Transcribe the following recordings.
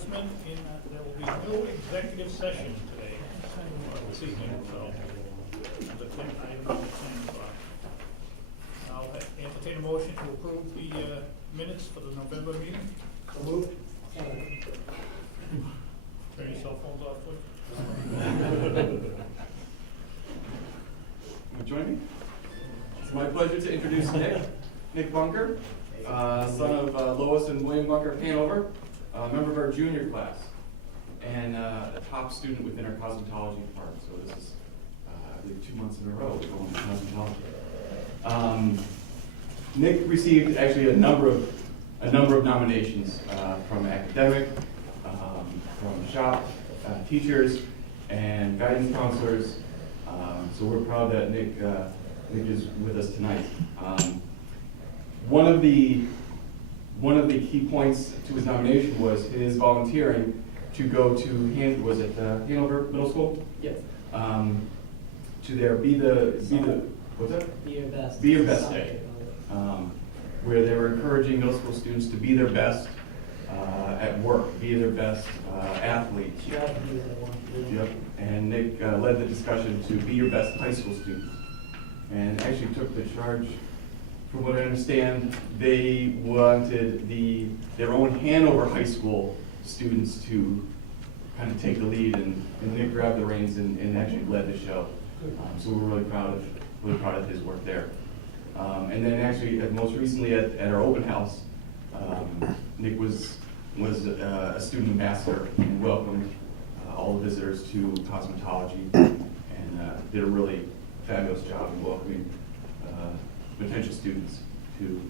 announcement in that there will be no executive session today, this evening, so the item number 10 o'clock. I'll entertain a motion to approve the minutes for the November meeting. So moved. Turn your cell phones off, please. You join me? It's my pleasure to introduce Nick Bunker, son of Lois and William Bunker of Hanover, a member of our junior class, and a top student within our cosmetology department. So this is, I believe, 2 months in a row we're going to cosmetology. Nick received actually a number of nominations from academic, from shop, teachers, and guidance counselors. So we're proud that Nick is with us tonight. One of the key points to his nomination was his volunteering to go to Hanover Middle School? Yes. To their what's that? Be your best. Be Your Best Day, where they were encouraging middle school students to be their best at work, be their best athletes. Yep. And Nick led the discussion to be your best high school students, and actually took the charge. From what I understand, they wanted their own Hanover High School students to kind of take the lead, and Nick grabbed the reins and actually led the show. So we're really proud of his work there. And then actually, most recently at our open house, Nick was a student ambassador and welcomed all the visitors to cosmetology, and did a really fabulous job in welcoming potential students to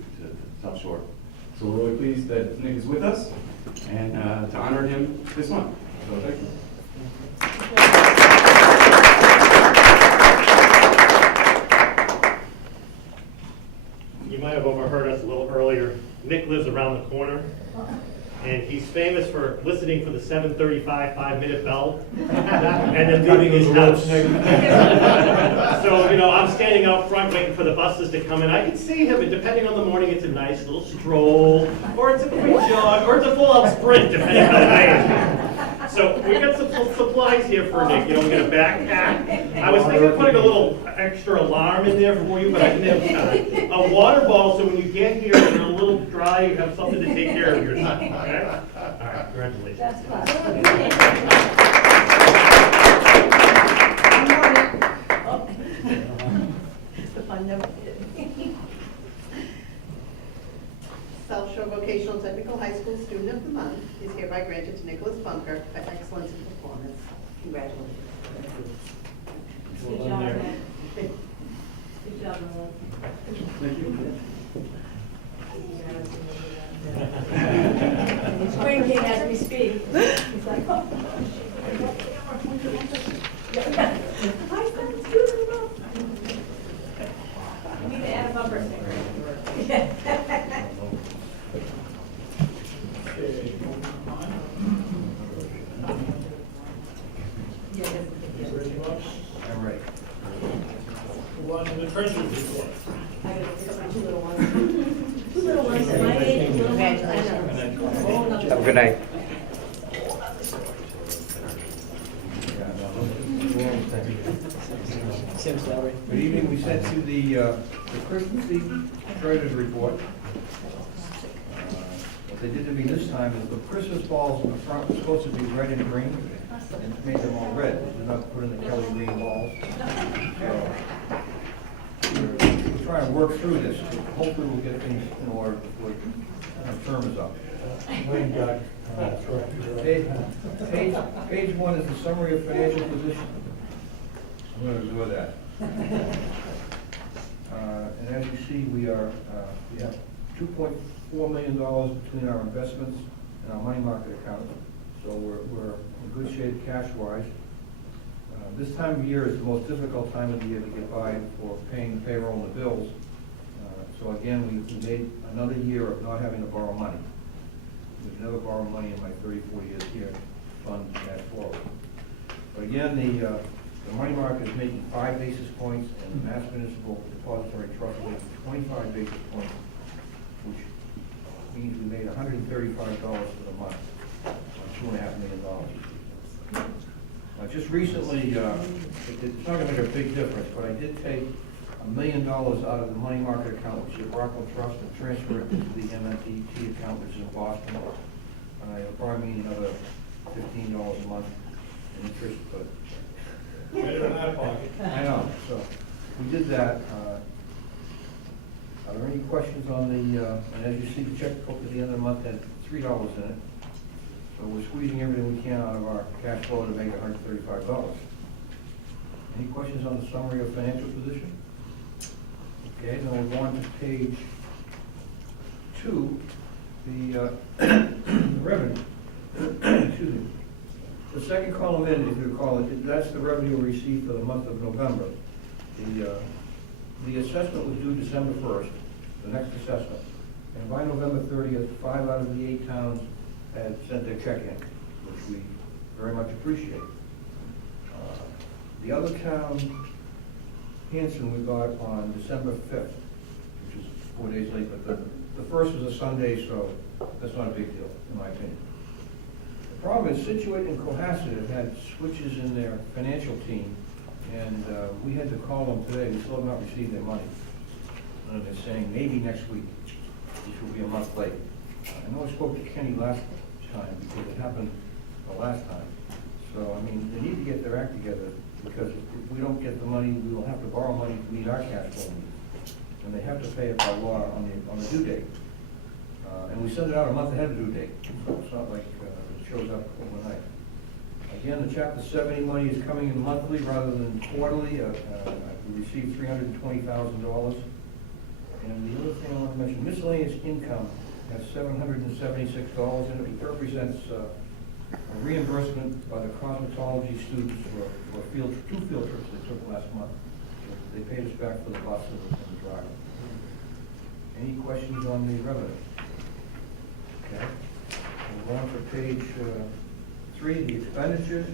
South Shore. So we're really pleased that Nick is with us, and to honor him this month. So thank you. You might have overheard us a little earlier. Nick lives around the corner, and he's famous for listening for the 7:35 5-minute bell and then leaving his house. So, I'm standing out front waiting for the buses to come in. I can see him, and depending on the morning, it's a nice little stroll, or it's a quick jog, or it's a full-out sprint, depending on the day. So we got some supplies here for Nick. We got a backpack. I was thinking of putting a little extra alarm in there for you, but I didn't have time. A water bottle, so when you get here and you're a little dry, you have something to take care of yourself. Okay? All right, congratulations. That's class. The fun never did. South Shore Vocational Technical High School Student of the Month is hereby granted to Nicholas Bunker for excellence in performance. Congratulations. Good job, man. Good job, man. Thank you. He's drinking as we speak. He's like, oh. Hi, son, it's beautiful. We need to add a bumper sticker. Okay, moving on. You ready, Bob? I'm ready. Go on to the treasurer's report. I gotta pick up my two little ones. Two little ones at my age, little ones, I know. Have a good night. Same salary. Good evening. We sent you the Christmas Eve treasurer's report. What they did to me this time is the Christmas balls in the front were supposed to be red and green, and made them all red. They did not put in the Kelly green balls. So we're trying to work through this. Hopefully we'll get things in order before the term is up. Page 1 is the summary of financial position. I'm going to do that. And as you see, we have $2.4 million between our investments and our money market account. So we're in good shape cash-wise. This time of year is the most difficult time of the year to get by for paying payroll and the bills. So again, we made another year of not having to borrow money. We've never borrowed money in my 34 years here to fund that forward. But again, the money market is making 5 basis points, and the Mass Municipal Depository Trust is making 25 basis points, which means we made $135 for the month on $2.5 million. Just recently, it's not gonna make a big difference, but I did take $1 million out of the money market account, which is Rockland Trust, and transfer it into the MMDT account, which is in Boston. And it'll probably mean another $15 a month in interest, but Better than that pocket. I know, so we did that. Are there any questions on the, and as you see, the checkbook at the end of the month had $3 in it. So we're squeezing everything we can out of our cash flow to make $135. Any questions on the summary of financial position? Okay, then we'll go on to page 2, the revenue. Excuse me. The second column in, if you recall, that's the revenue received for the month of November. The assessment was due December 1st, the next assessment. And by November 30th, 5 out of the 8 towns had sent their check in, which we very much appreciate. The other town, Hanson, we got on December 5th, which is 4 days late, but the first was a Sunday, so that's not a big deal, in my opinion. The problem is Situate and Cohasset have had switches in their financial team, and we had to call them today. We still have not received their money. And they're saying maybe next week, which will be a month late. I know I spoke to Kenny last time because it happened the last time. So, I mean, they need to get their act together, because if we don't get the money, we will have to borrow money to meet our cash flow needs. And they have to pay it by law on the due date. And we send it out a month ahead of due date, so it's not like it shows up overnight. Again, the Chapter 70 money is coming in monthly rather than quarterly. We received $320,000. And the other thing I want to mention, miscellaneous income has $776 in it. It represents a reimbursement by the cosmetology students for two field trips they took last month. They paid us back for the bus and the driver. Any questions on the revenue? Okay. We'll go on to page 3, the expenditures.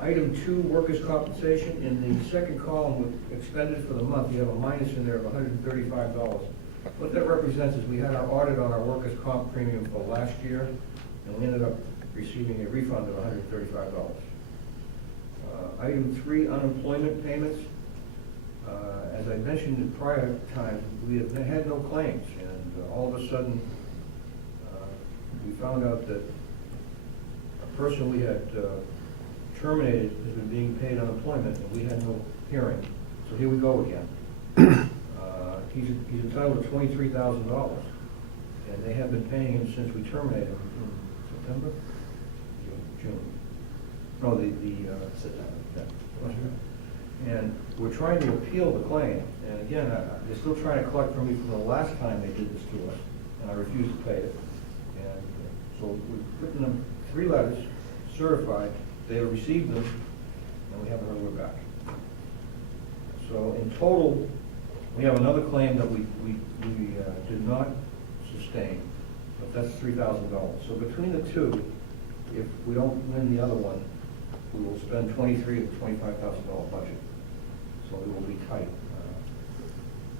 Item 2, workers' compensation. In the second column, with expended for the month, you have a minus in there of $135. What that represents is we had our audit on our workers' comp premium for last year, and we ended up receiving a refund of $135. Item 3, unemployment payments. As I mentioned in prior times, we have had no claims, and all of a sudden, we found out that a person we had terminated has been being paid unemployment, and we had no hearing. So here we go again. He's entitled to $23,000, and they have been paying him since we terminated him in September? June. No, September. Yeah. And we're trying to appeal the claim, and again, they're still trying to collect from me from the last time they did this to us, and I refused to pay it. And so we've written them 3 letters, certified, they have received them, and we haven't heard a word back. So in total, we have another claim that we did not sustain, but that's $3,000. So between the two, if we don't win the other one, we will spend $23,000 of the $25,000 budget. So it will be tight.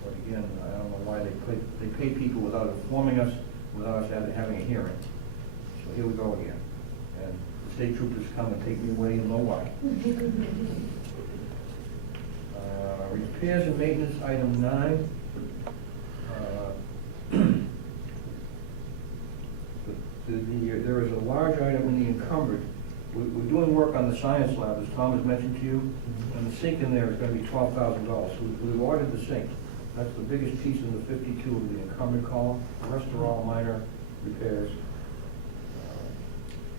But again, I don't know why they pay people without informing us, without us having a hearing. So here we go again. And the state troopers come and take me away and know why. Repairs and maintenance, item 9. There is a large item in the encumbered. We're doing work on the science lab, as Tom has mentioned to you, and the sink in there is going to be $12,000. So we've ordered the sink. That's the biggest piece in the 52 of the encumbered column. The rest are all minor repairs.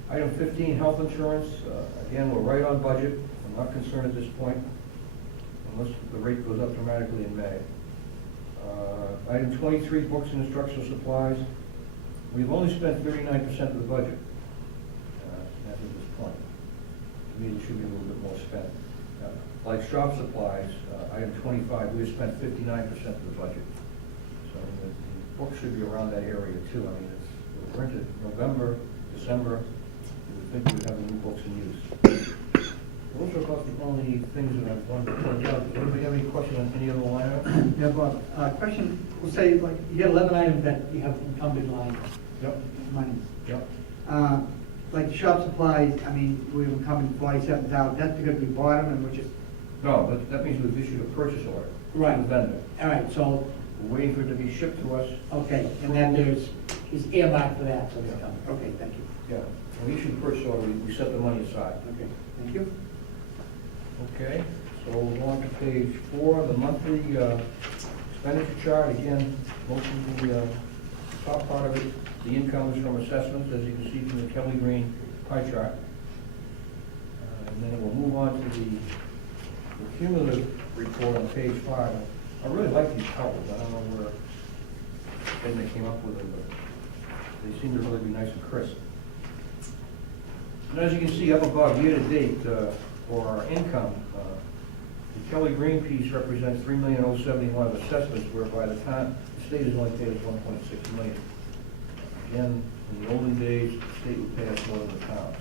Item 15, health insurance. Again, we're right on budget. I'm not concerned at this point, unless the rate goes up dramatically in May. Item 23, books and instructional supplies. We've only spent 39% of the budget as of this point. To me, there should be a little bit more spent. Like shop supplies, item 25, we have spent 59% of the budget. So I mean, the books should be around that area too. I mean, it's printed November, December. We would think we would have the new books in use. Those are about the only things that I wanted to point out. Does anybody have any question on any other line item? Yeah, Bob, question, we'll say, like, you got 11 items that you have encumbered line Yep. money. Yep. Like the shop supplies, I mean, we were coming 47,000, that's because we bought them and we're just, No, but that means we've issued a purchase order. Right. To the vendor. all right, so, We're waiting for it to be shipped to us. okay, and then he's earmarked for that, so it's coming. Okay, thank you. Yeah, when we issue the purchase order, we set the money aside. Okay, thank you. Okay, so we'll go on to page 4, the monthly expenditure chart. Again, most of the top part of it, the income is from assessments, as you can see from the Kelly Green pie chart. And then we'll move on to the cumulative report on page 5. I really like these colors. I don't know when they came up with them, but they seem to really be nice and crisp. And as you can see up above, year-to-date, for our income, the Kelly Green piece represents $3,071,000 of assessments, whereby the state has only paid us $1.6 million. Again, in the olden days, the state would pay us more than the towns,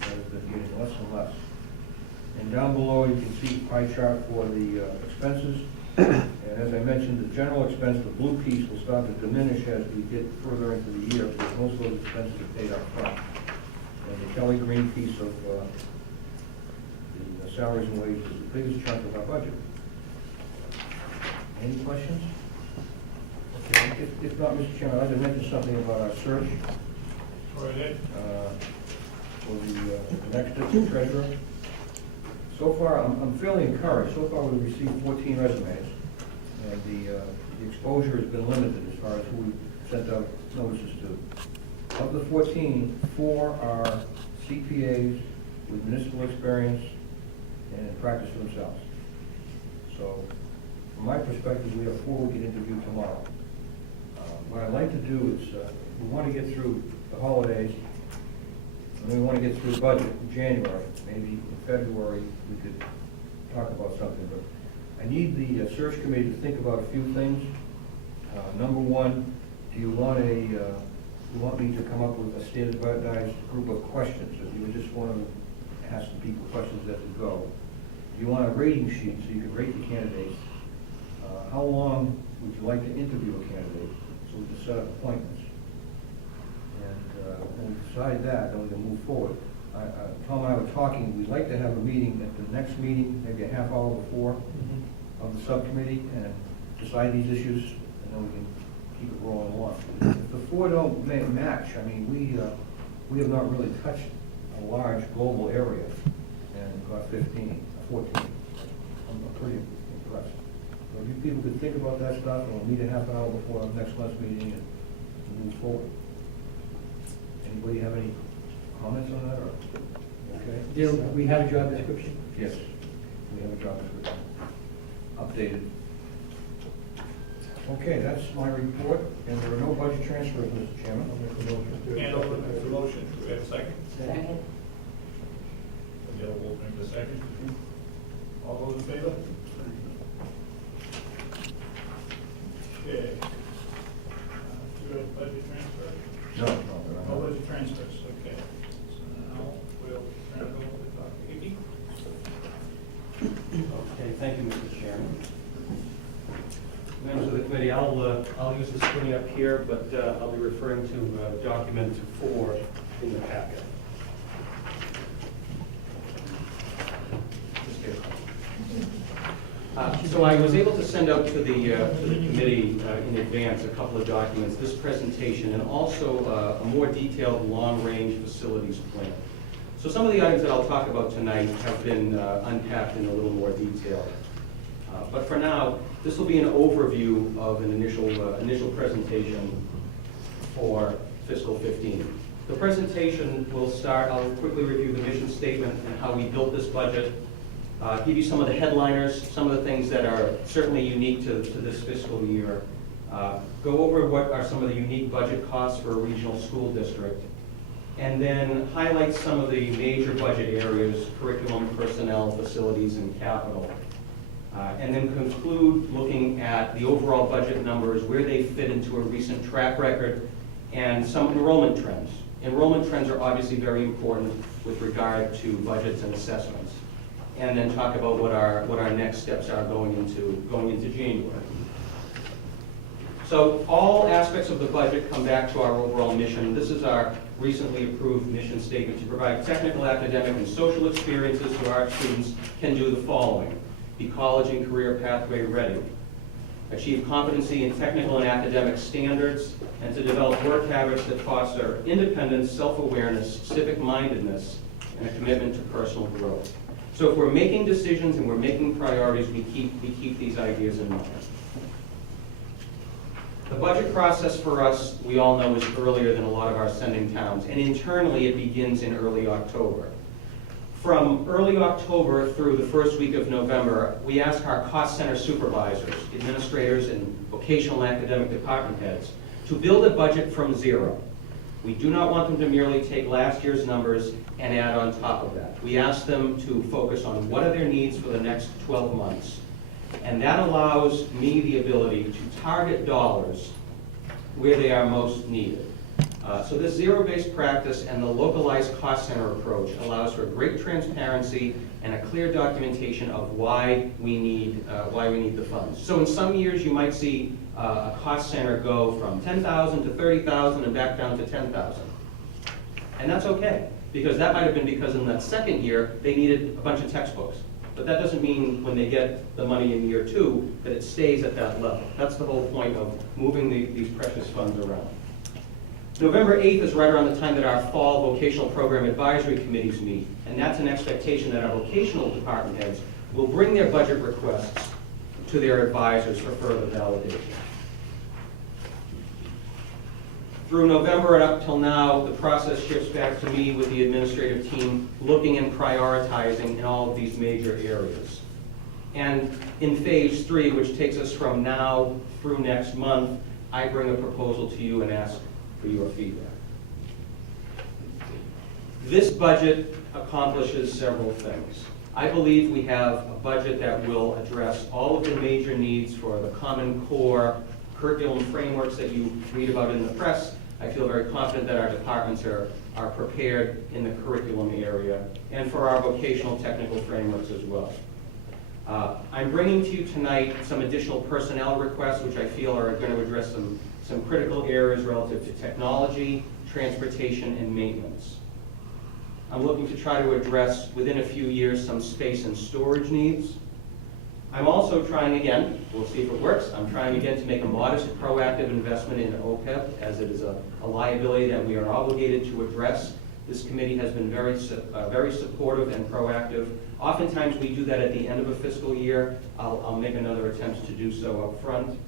but that has been getting less and less. And down below, you can see pie chart for the expenses. And as I mentioned, the general expense, the blue piece, will start to diminish as we get further into the year, because most of those expenses are paid up front. And the Kelly Green piece of the salaries and wages is the biggest chunk of our budget. Any questions? Okay, if not, Mr. Chairman, I'd like to mention something about our search Go ahead. for the next district treasurer. So far, I'm fairly encouraged. So far, we've received 14 resumes, and the exposure has been limited as far as who we've sent out notices to. Of the 14, 4 are CPAs with municipal experience and practice for themselves. So, from my perspective, we have 4 we can interview tomorrow. What I'd like to do is, we want to get through the holidays, and we want to get through the budget in January. Maybe in February, we could talk about something, but I need the search committee to think about a few things. Number one, do you want me to come up with a standardized group of questions, or do you just want to ask the people questions as we go? Do you want a rating sheet so you can rate the candidates? How long would you like to interview a candidate, so we can set up appointments? And when we decide that, then we can move forward. Tom and I were talking, we'd like to have a meeting at the next meeting, maybe a half hour before, of the subcommittee, and decide these issues, and then we can keep it rolling along. If the 4 don't match, I mean, we have not really touched a large global area, and got 14. I'm pretty impressed. So if you people could think about that stuff, and we'll meet a half an hour before our next month's meeting and move forward. Anybody have any comments on that, or, okay? Do we have a job description? Yes, we have a job description, updated. Okay, that's my report, and there are no budget transfers, Mr. Chairman. I'll make a motion. And over to the motion. Do we have a second? Second. Dale will make the second. All those in favor? Okay. Do you have a budget transfer? No, there are No no. budget transfers, okay. So now we'll turn it over to Dr. Hickey. Okay, thank you, Mr. Chairman. Members of the committee, I'll use the screen up here, but I'll be referring to document 4 in the packet. Just here. So I was able to send out to the committee in advance a couple of documents, this presentation, and also a more detailed long-range facilities plan. So some of the items that I'll talk about tonight have been unpacked in a little more detail. But for now, this will be an overview of an initial presentation for fiscal 15. The presentation will start, I'll quickly review the mission statement and how we built this budget, give you some of the headliners, some of the things that are certainly unique to this fiscal year, go over what are some of the unique budget costs for a regional school district, and then highlight some of the major budget areas, curriculum, personnel, facilities, and capital. And then conclude looking at the overall budget numbers, where they fit into a recent track record, and some enrollment trends. Enrollment trends are obviously very important with regard to budgets and assessments. And then talk about what our next steps are going into January. So all aspects of the budget come back to our overall mission. This is our recently approved mission statement: to provide technical, academic, and social experiences so our students can do the following: be college and career pathway ready, achieve competency in technical and academic standards, and to develop work habits that foster independence, self-awareness, civic-mindedness, and a commitment to personal growth. So if we're making decisions and we're making priorities, we keep these ideas in mind. The budget process for us, we all know, is earlier than a lot of our sending towns, and internally it begins in early October. From early October through the first week of November, we ask our cost center supervisors, administrators, and vocational and academic department heads to build a budget from zero. We do not want them to merely take last year's numbers and add on top of that. We ask them to focus on what are their needs for the next 12 months. And that allows me the ability to target dollars where they are most needed. So this zero-based practice and the localized cost center approach allows for great transparency and a clear documentation of why we need the funds. So in some years you might see a cost center go from 10,000 to 30,000 and back down to 10,000. And that's okay, because that might have been because in that second year they needed a bunch of textbooks. But that doesn't mean when they get the money in year 2 that it stays at that level. That's the whole point of moving these precious funds around. November 8th is right around the time that our fall vocational program advisory committees meet, and that's an expectation that our vocational department heads will bring their budget requests to their advisors for further validation. Through November and up till now, the process shifts back to me with the administrative team looking and prioritizing in all of these major areas. And in phase 3, which takes us from now through next month, I bring a proposal to you and ask for your feedback. This budget accomplishes several things. I believe we have a budget that will address all of the major needs for the Common Core curriculum frameworks that you read about in the press. I feel very confident that our departments are prepared in the curriculum area, and for our vocational technical frameworks as well. I'm bringing to you tonight some additional personnel requests which I feel are going to address some critical areas relative to technology, transportation, and maintenance. I'm looking to try to address, within a few years, some space and storage needs. I'm also trying again, we'll see if it works, I'm trying again to make a modest proactive investment in OPEB, as it is a liability that we are obligated to address. This committee has been very supportive and proactive. Oftentimes we do that at the end of a fiscal year. I'll make another attempt to do so up front.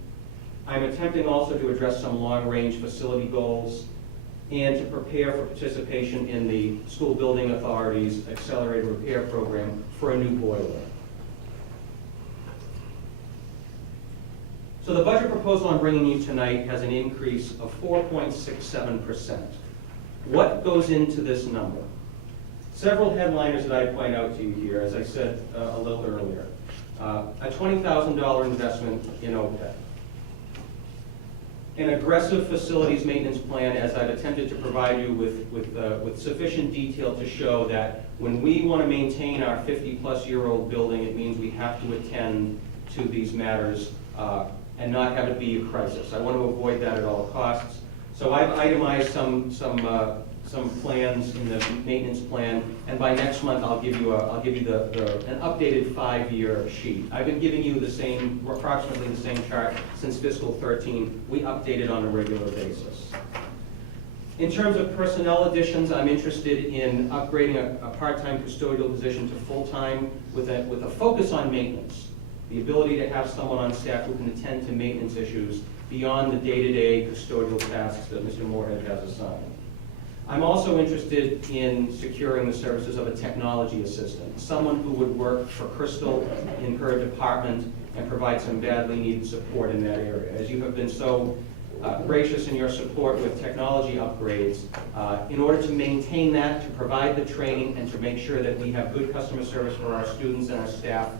I'm attempting also to address some long-range facility goals and to prepare for participation in the School Building Authority's Accelerated Repair Program for a new boiler. So the budget proposal I'm bringing you tonight has an increase of 4.67%. What goes into this number? Several headliners that I point out to you here, as I said a little earlier. A $20,000 investment in OPEB. An aggressive facilities maintenance plan, as I've attempted to provide you with sufficient detail to show that when we want to maintain our 50-plus-year-old building, it means we have to attend to these matters and not have it be a crisis. I want to avoid that at all costs. So I've itemized some plans in the maintenance plan, and by next month I'll give you an updated 5-year sheet. I've been giving you approximately the same chart since fiscal 13. We update it on a regular basis. In terms of personnel additions, I'm interested in upgrading a part-time custodial position to full-time with a focus on maintenance. The ability to have someone on staff who can attend to maintenance issues beyond the day-to-day custodial tasks that Mr. Moorhead has assigned. I'm also interested in securing the services of a technology assistant, someone who would work for Crystal in her department and provide some badly needed support in that area. As you have been so gracious in your support with technology upgrades, in order to maintain that, to provide the training, and to make sure that we have good customer service for our students and our staff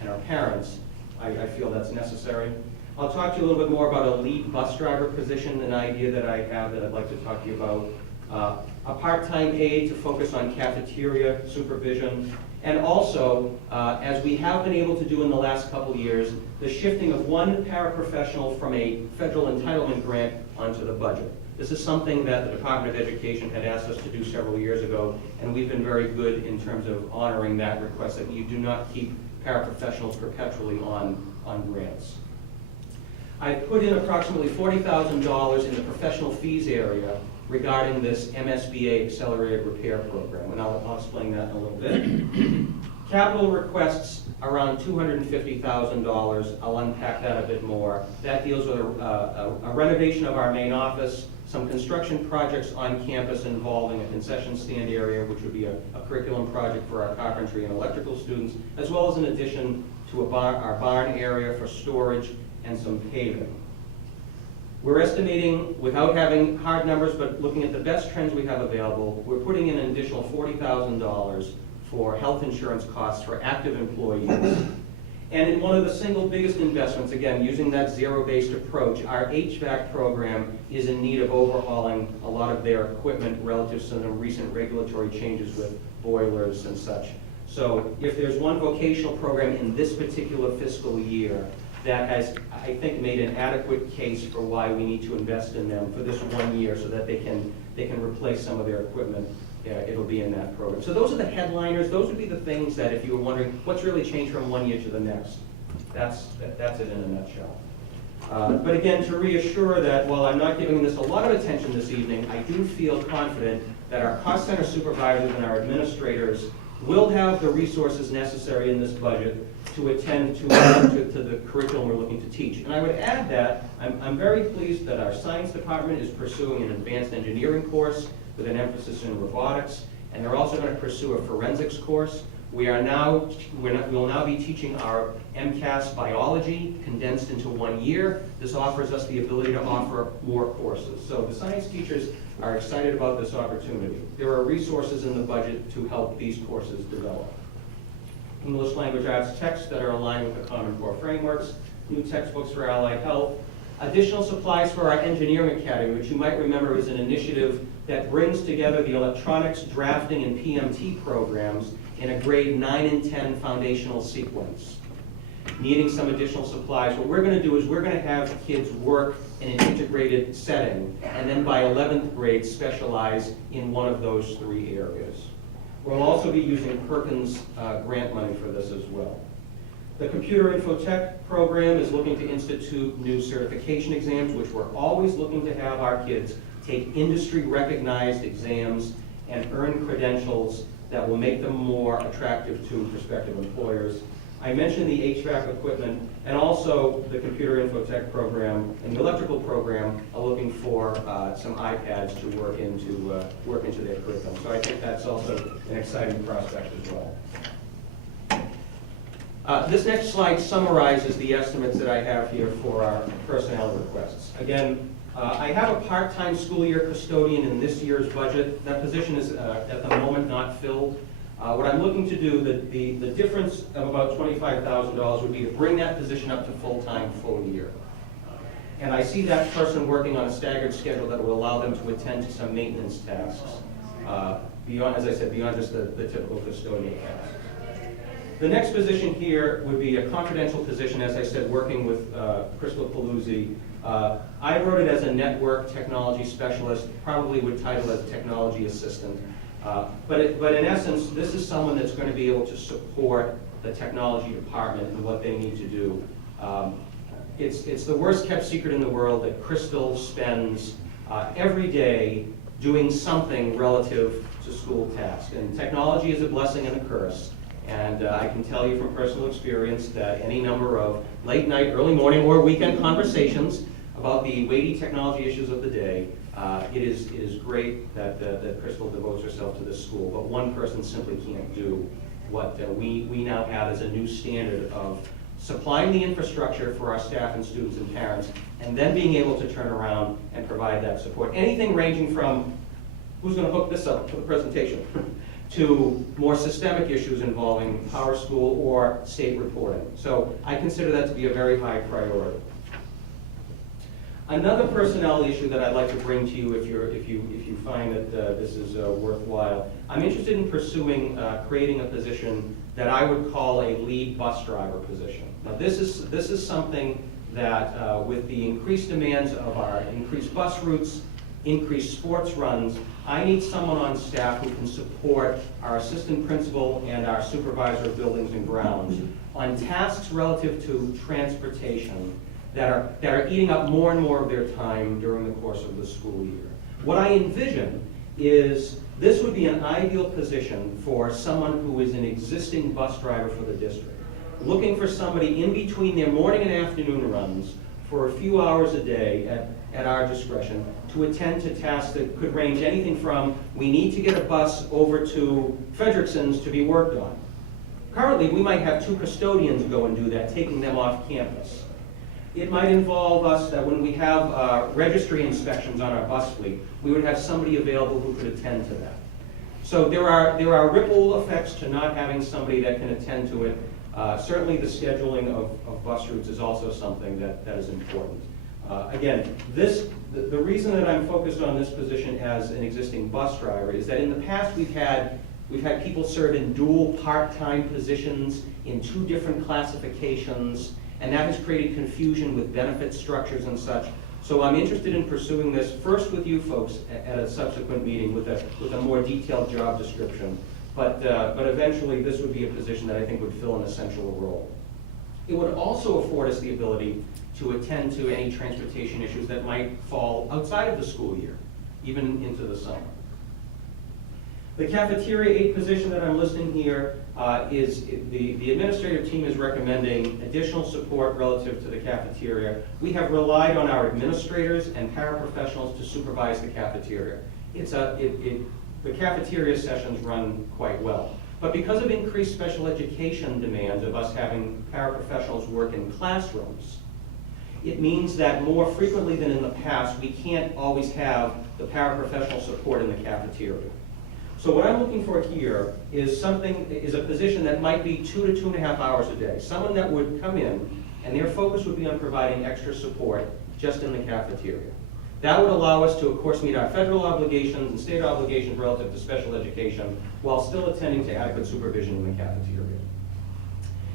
and our parents, I feel that's necessary. I'll talk to you a little bit more about a lead bus driver position, an idea that I have that I'd like to talk to you about. a part-time aide to focus on cafeteria supervision, and also, as we have been able to do in the last couple years, the shifting of one paraprofessional from a federal entitlement grant onto the budget. This is something that the Department of Education had asked us to do several years ago, and we've been very good in terms of honoring that request, that you do not keep paraprofessionals perpetually on grants. I put in approximately $40,000 in the professional fees area regarding this MSBA Accelerated Repair Program, and I'll explain that in a little bit. Capital requests around $250,000. I'll unpack that a bit more. That deals with a renovation of our main office, some construction projects on campus involving a concession stand area, which would be a curriculum project for our carpentry and electrical students, as well as an addition to our barn area for storage and some paving. We're estimating, without having hard numbers, but looking at the best trends we have available, we're putting in an additional $40,000 for health insurance costs for active employees. And in one of the single biggest investments, again, using that zero-based approach, our HVAC program is in need of overhauling a lot of their equipment relative to some recent regulatory changes with boilers and such. So if there's one vocational program in this particular fiscal year that has, I think, made an adequate case for why we need to invest in them for this 1 year so that they can replace some of their equipment, it'll be in that program. So those are the headliners. Those would be the things that, if you were wondering what's really changed from 1 year to the next, that's it in a nutshell. But again, to reassure that while I'm not giving this a lot of attention this evening, I do feel confident that our cost center supervisors and our administrators will have the resources necessary in this budget to attend to the curriculum we're looking to teach. And I would add that I'm very pleased that our science department is pursuing an advanced engineering course with an emphasis in robotics, and they're also going to pursue a forensics course. We will now be teaching our MCAS biology condensed into 1 year. This offers us the ability to offer more courses. So the science teachers are excited about this opportunity. There are resources in the budget to help these courses develop. English language arts texts that are aligned with the Common Core frameworks, new textbooks for allied health, additional supplies for our engineering academy, which you might remember is an initiative that brings together the electronics, drafting, and PMT programs in a grade 9 and 10 foundational sequence. Needing some additional supplies, what we're going to do is we're going to have kids work in an integrated setting, and then by 11th grade specialize in one of those 3 areas. We'll also be using Perkins grant money for this as well. The Computer Infotech program is looking to institute new certification exams, which we're always looking to have our kids take industry-recognized exams and earn credentials that will make them more attractive to prospective employers. I mentioned the HVAC equipment, and also the Computer Infotech program and the electrical program are looking for some iPads to work into their curriculum. So I think that's also an exciting prospect as well. This next slide summarizes the estimates that I have here for our personnel requests. Again, I have a part-time school year custodian in this year's budget. That position is at the moment not filled. What I'm looking to do, the difference of about $25,000 would be to bring that position up to full-time, full year. And I see that person working on a staggered schedule that will allow them to attend to some maintenance tasks, beyond, as I said, beyond just the typical custodial tasks. The next position here would be a confidential position, as I said, working with Crystal Paluzzi. I wrote it as a network technology specialist, probably would title it technology assistant. But in essence, this is someone that's going to be able to support the technology department and what they need to do. It's the worst kept secret in the world that Crystal spends every day doing something relative to school tasks. And technology is a blessing and a curse. And I can tell you from personal experience that any number of late night, early morning, or weekend conversations about the weighty technology issues of the day, it is great that Crystal devotes herself to this school, but one person simply can't do what we now have as a new standard of supplying the infrastructure for our staff and students and parents, and then being able to turn around and provide that support. Anything ranging from who's going to hook this up for the presentation to more systemic issues involving Power School or state reporting. So I consider that to be a very high priority. Another personnel issue that I'd like to bring to you if you find that this is worthwhile, I'm interested in pursuing creating a position that I would call a lead bus driver position. Now this is something that with the increased demands of our increased bus routes, increased sports runs, I need someone on staff who can support our assistant principal and our supervisor of buildings and grounds on tasks relative to transportation that are eating up more and more of their time during the course of the school year. What I envision is this would be an ideal position for someone who is an existing bus driver for the district, looking for somebody in between their morning and afternoon runs for a few hours a day at our discretion to attend to tasks that could range anything from, we need to get a bus over to Frederickson's to be worked on. Currently, we might have 2 custodians go and do that, taking them off campus. It might involve us that when we have registry inspections on our bus fleet, we would have somebody available who could attend to that. So there are ripple effects to not having somebody that can attend to it. Certainly the scheduling of bus routes is also something that is important. Again, the reason that I'm focused on this position as an existing bus driver is that in the past we've had people serve in dual part-time positions in 2 different classifications, and that has created confusion with benefit structures and such. So I'm interested in pursuing this first with you folks at a subsequent meeting with a more detailed job description. But eventually this would be a position that I think would fill an essential role. It would also afford us the ability to attend to any transportation issues that might fall outside of the school year, even into the summer. The cafeteria aide position that I'm listing here is the administrative team is recommending additional support relative to the cafeteria. We have relied on our administrators and paraprofessionals to supervise the cafeteria. The cafeteria sessions run quite well. But because of increased special education demands of us having paraprofessionals work in classrooms, it means that more frequently than in the past, we can't always have the paraprofessional support in the cafeteria. So what I'm looking for here is a position that might be 2 to 2.5 hours a day. Someone that would come in and their focus would be on providing extra support just in the cafeteria. That would allow us to, of course, meet our federal obligations and state obligations relative to special education while still attending to adequate supervision in the cafeteria.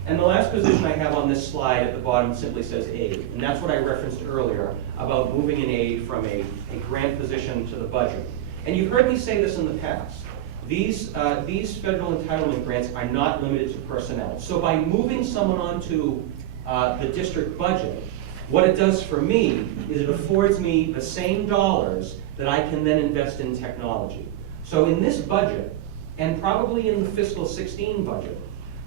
And the last position I have on this slide at the bottom simply says aide, and that's what I referenced earlier about moving an aide from a grant position to the budget. And you've heard me say this in the past. These federal entitlement grants are not limited to personnel. So by moving someone onto the district budget, what it does for me is it affords me the same dollars that I can then invest in technology. So in this budget, and probably in the fiscal 16 budget,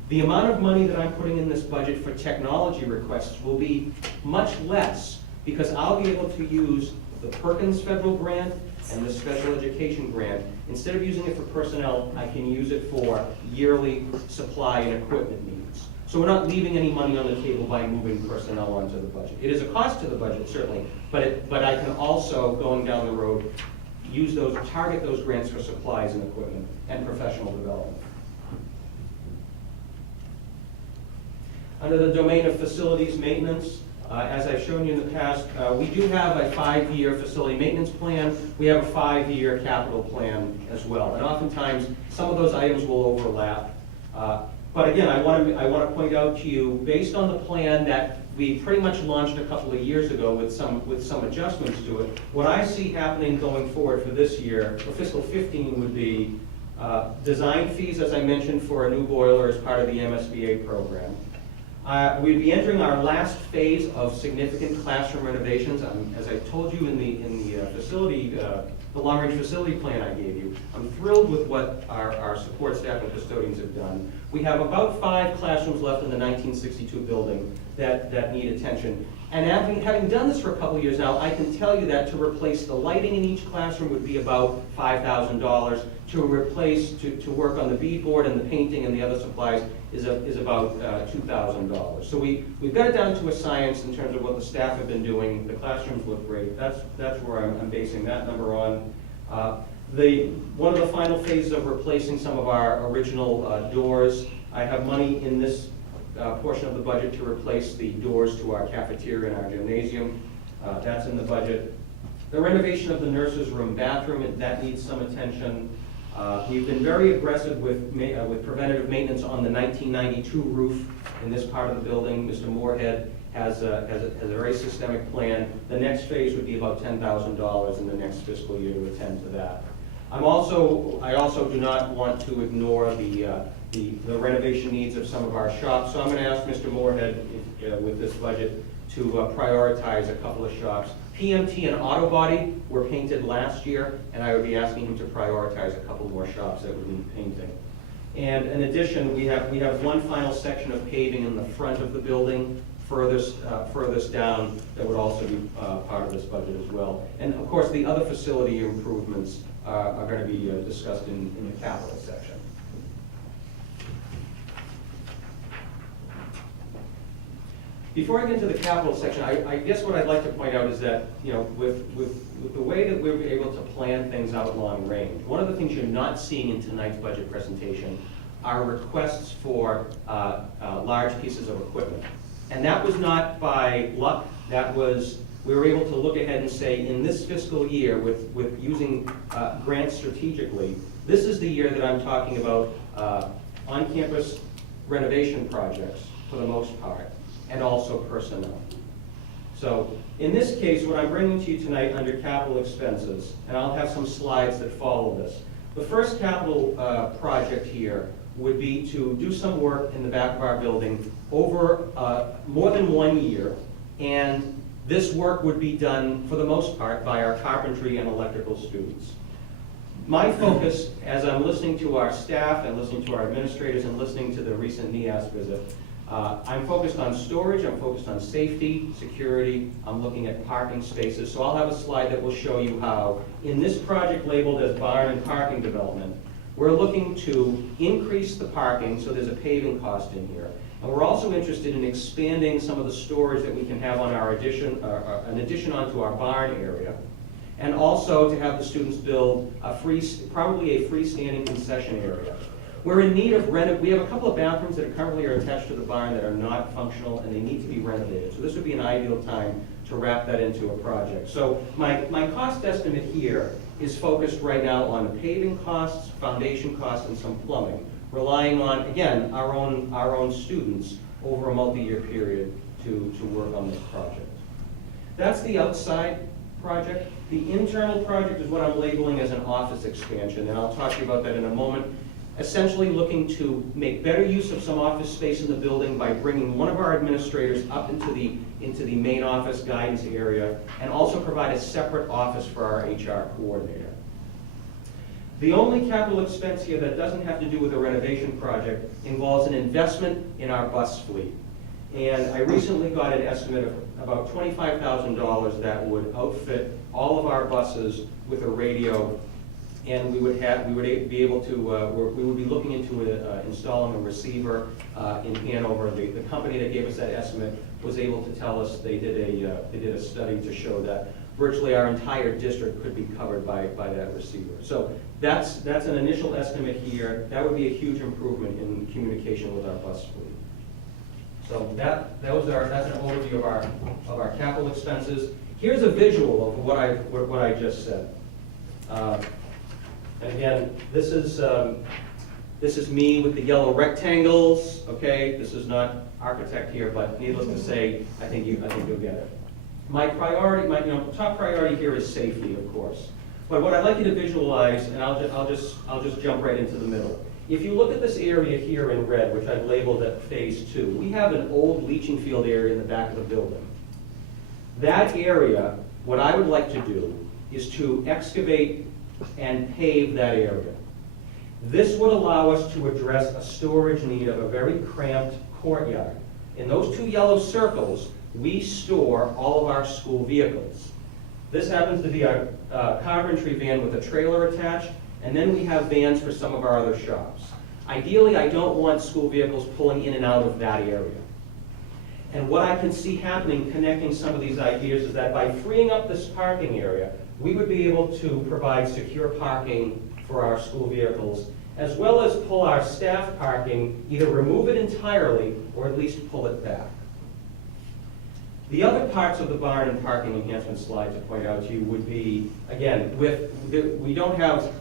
the amount of money that I'm putting in this budget for technology requests will be much less because I'll be able to use the Perkins federal grant and the special education grant. Instead of using it for personnel, I can use it for yearly supply and equipment needs. So we're not leaving any money on the table by moving personnel onto the budget. It is a cost to the budget, certainly, but I can also, going down the road, target those grants for supplies and equipment and professional development. Under the domain of facilities maintenance, as I've shown you in the past, we do have a 5-year facility maintenance plan. We have a 5-year capital plan as well. And oftentimes, some of those items will overlap. But again, I want to point out to you, based on the plan that we pretty much launched a couple of years ago with some adjustments to it, what I see happening going forward for this year, for fiscal 15, would be design fees, as I mentioned, for a new boiler as part of the MSBA program. We'd be entering our last phase of significant classroom renovations. As I told you in the long-range facility plan I gave you, I'm thrilled with what our support staff and custodians have done. We have about 5 classrooms left in the 1962 building that need attention. And having done this for a couple of years now, I can tell you that to replace the lighting in each classroom would be about $5,000. To work on the beadboard and the painting and the other supplies is about $2,000. So we've got it down to a science in terms of what the staff have been doing. The classrooms look great. That's where I'm basing that number on. One of the final phases of replacing some of our original doors, I have money in this portion of the budget to replace the doors to our cafeteria and our gymnasium. That's in the budget. The renovation of the nurse's room bathroom, that needs some attention. We've been very aggressive with preventative maintenance on the 1992 roof in this part of the building. Mr. Moorhead has a very systemic plan. The next phase would be about $10,000 in the next fiscal year to attend to that. I also do not want to ignore the renovation needs of some of our shops. So I'm going to ask Mr. Moorhead with this budget to prioritize a couple of shops. PMT and Auto Body were painted last year, and I would be asking him to prioritize a couple more shops that would need painting. And in addition, we have one final section of paving in the front of the building, furthest down, that would also be part of this budget as well. And of course, the other facility improvements are going to be discussed in the capital section. Before I get into the capital section, I guess what I'd like to point out is that, with the way that we're able to plan things out long range, one of the things you're not seeing in tonight's budget presentation are requests for large pieces of equipment. And that was not by luck. That was, we were able to look ahead and say, in this fiscal year, with using grants strategically, this is the year that I'm talking about on-campus renovation projects, for the most part, and also personnel. So in this case, what I'm bringing to you tonight under capital expenses, and I'll have some slides that follow this. The first capital project here would be to do some work in the back of our building over more than 1 year, and this work would be done, for the most part, by our carpentry and electrical students. My focus, as I'm listening to our staff and listening to our administrators and listening to the recent NEAS visit, I'm focused on storage, I'm focused on safety, security, I'm looking at parking spaces. So I'll have a slide that will show you how, in this project labeled as barn and parking development, we're looking to increase the parking, so there's a paving cost in here. And we're also interested in expanding some of the storage that we can have on our addition, an addition onto our barn area. And also to have the students build probably a freestanding concession area. We're in need of we have a couple of bathrooms that currently are attached to the barn that are not functional, and they need to be renovated. So this would be an ideal time to wrap that into a project. So my cost estimate here is focused right now on paving costs, foundation costs, and some plumbing, relying on, again, our own students over a multi-year period to work on this project. That's the outside project. The internal project is what I'm labeling as an office expansion, and I'll talk to you about that in a moment. Essentially looking to make better use of some office space in the building by bringing one of our administrators up into the main office guidance area, and also provide a separate office for our HR coordinator. The only capital expense here that doesn't have to do with a renovation project involves an investment in our bus fleet. And I recently got an estimate of about $25,000 that would outfit all of our buses with a radio, and we would be able to, we would be looking into installing a receiver in Hanover. The company that gave us that estimate was able to tell us they did a study to show that virtually our entire district could be covered by that receiver. So that's an initial estimate here. That would be a huge improvement in communication with our bus fleet. So that's an overview of our capital expenses. Here's a visual of what I just said. And again, this is me with the yellow rectangles. Okay, this is not architect here, but needless to say, I think you'll get it. My priority, top priority here is safety, of course. But what I'd like you to visualize, and I'll just jump right into the middle. If you look at this area here in red, which I've labeled at phase 2, we have an old leaching field area in the back of the building. That area, what I would like to do is to excavate and pave that area. This would allow us to address a storage need of a very cramped courtyard. In those 2 yellow circles, we store all of our school vehicles. This happens to be a carpentry van with a trailer attached, and then we have vans for some of our other shops. Ideally, I don't want school vehicles pulling in and out of that area. And what I can see happening, connecting some of these ideas, is that by freeing up this parking area, we would be able to provide secure parking for our school vehicles, as well as pull our staff parking, either remove it entirely or at least pull it back. The other parts of the barn and parking enhancement slide to point out to you would be, again, we don't have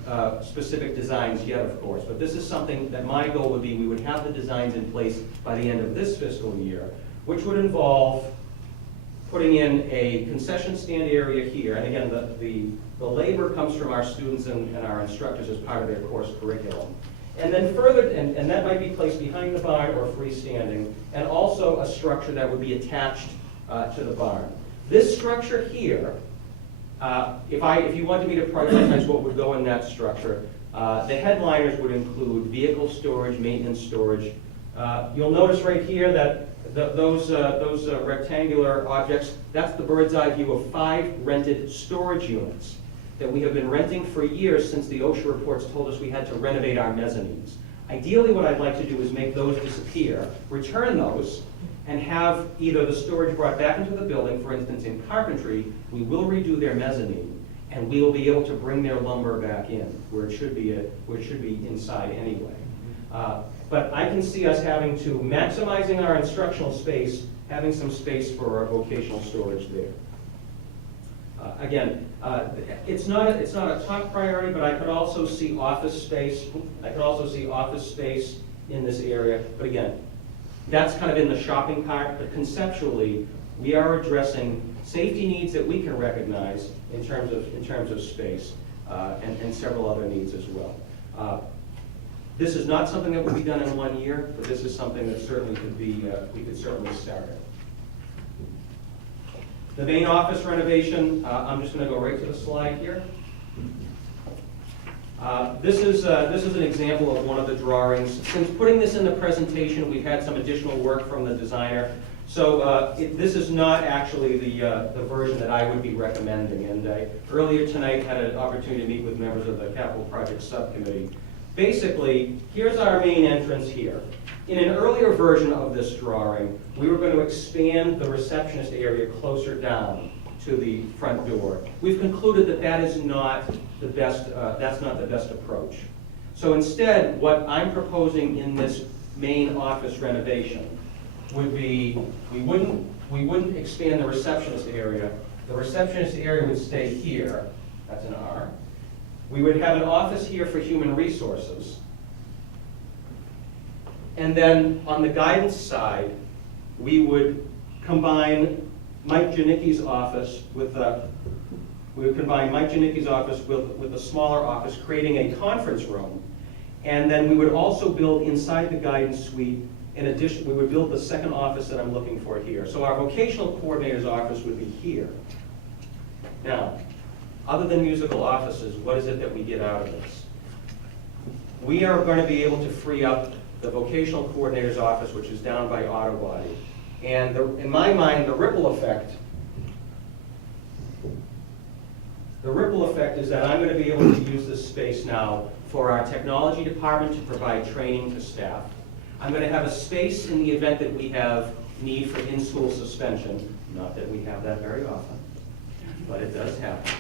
specific designs yet, of course, but this is something that my goal would be, we would have the designs in place by the end of this fiscal year, which would involve putting in a concession stand area here. And again, the labor comes from our students and our instructors as part of their course curriculum. And then further, and that might be placed behind the barn or freestanding, and also a structure that would be attached to the barn. This structure here, if you wanted me to prioritize what would go in that structure, the headliners would include vehicle storage, maintenance storage. You'll notice right here that those rectangular objects, that's the bird's eye view of 5 rented storage units that we have been renting for years since the OSHA reports told us we had to renovate our mezzanines. Ideally, what I'd like to do is make those disappear, return those, and have either the storage brought back into the building. For instance, in carpentry, we will redo their mezzanine, and we will be able to bring their lumber back in, where it should be inside anyway. But I can see us having to, maximizing our instructional space, having some space for our vocational storage there. Again, it's not a top priority, but I could also see office space. I could also see office space in this area. But again, that's kind of in the shopping part. But conceptually, we are addressing safety needs that we can recognize in terms of space, and several other needs as well. This is not something that will be done in 1 year, but this is something that certainly could be, we could certainly start it. The main office renovation, I'm just going to go right to the slide here. This is an example of one of the drawings. Since putting this in the presentation, we've had some additional work from the designer. So this is not actually the version that I would be recommending. And I earlier tonight had an opportunity to meet with members of the Capital Project Subcommittee. Basically, here's our main entrance here. In an earlier version of this drawing, we were going to expand the receptionist area closer down to the front door. We've concluded that that is not the best, that's not the best approach. So instead, what I'm proposing in this main office renovation would be, we wouldn't expand the receptionist area. The receptionist area would stay here, that's an R. We would have an office here for human resources. And then on the guidance side, we would combine Mike Janicki's office with a smaller office, creating a conference room. And then we would also build inside the guidance suite, in addition, we would build the second office that I'm looking for here. So our vocational coordinator's office would be here. Now, other than musical offices, what is it that we get out of this? We are going to be able to free up the vocational coordinator's office, which is down by auto body. And in my mind, the ripple effect is that I'm going to be able to use this space now for our technology department to provide training to staff. I'm going to have a space in the event that we have need for in-school suspension. Not that we have that very often, but it does happen.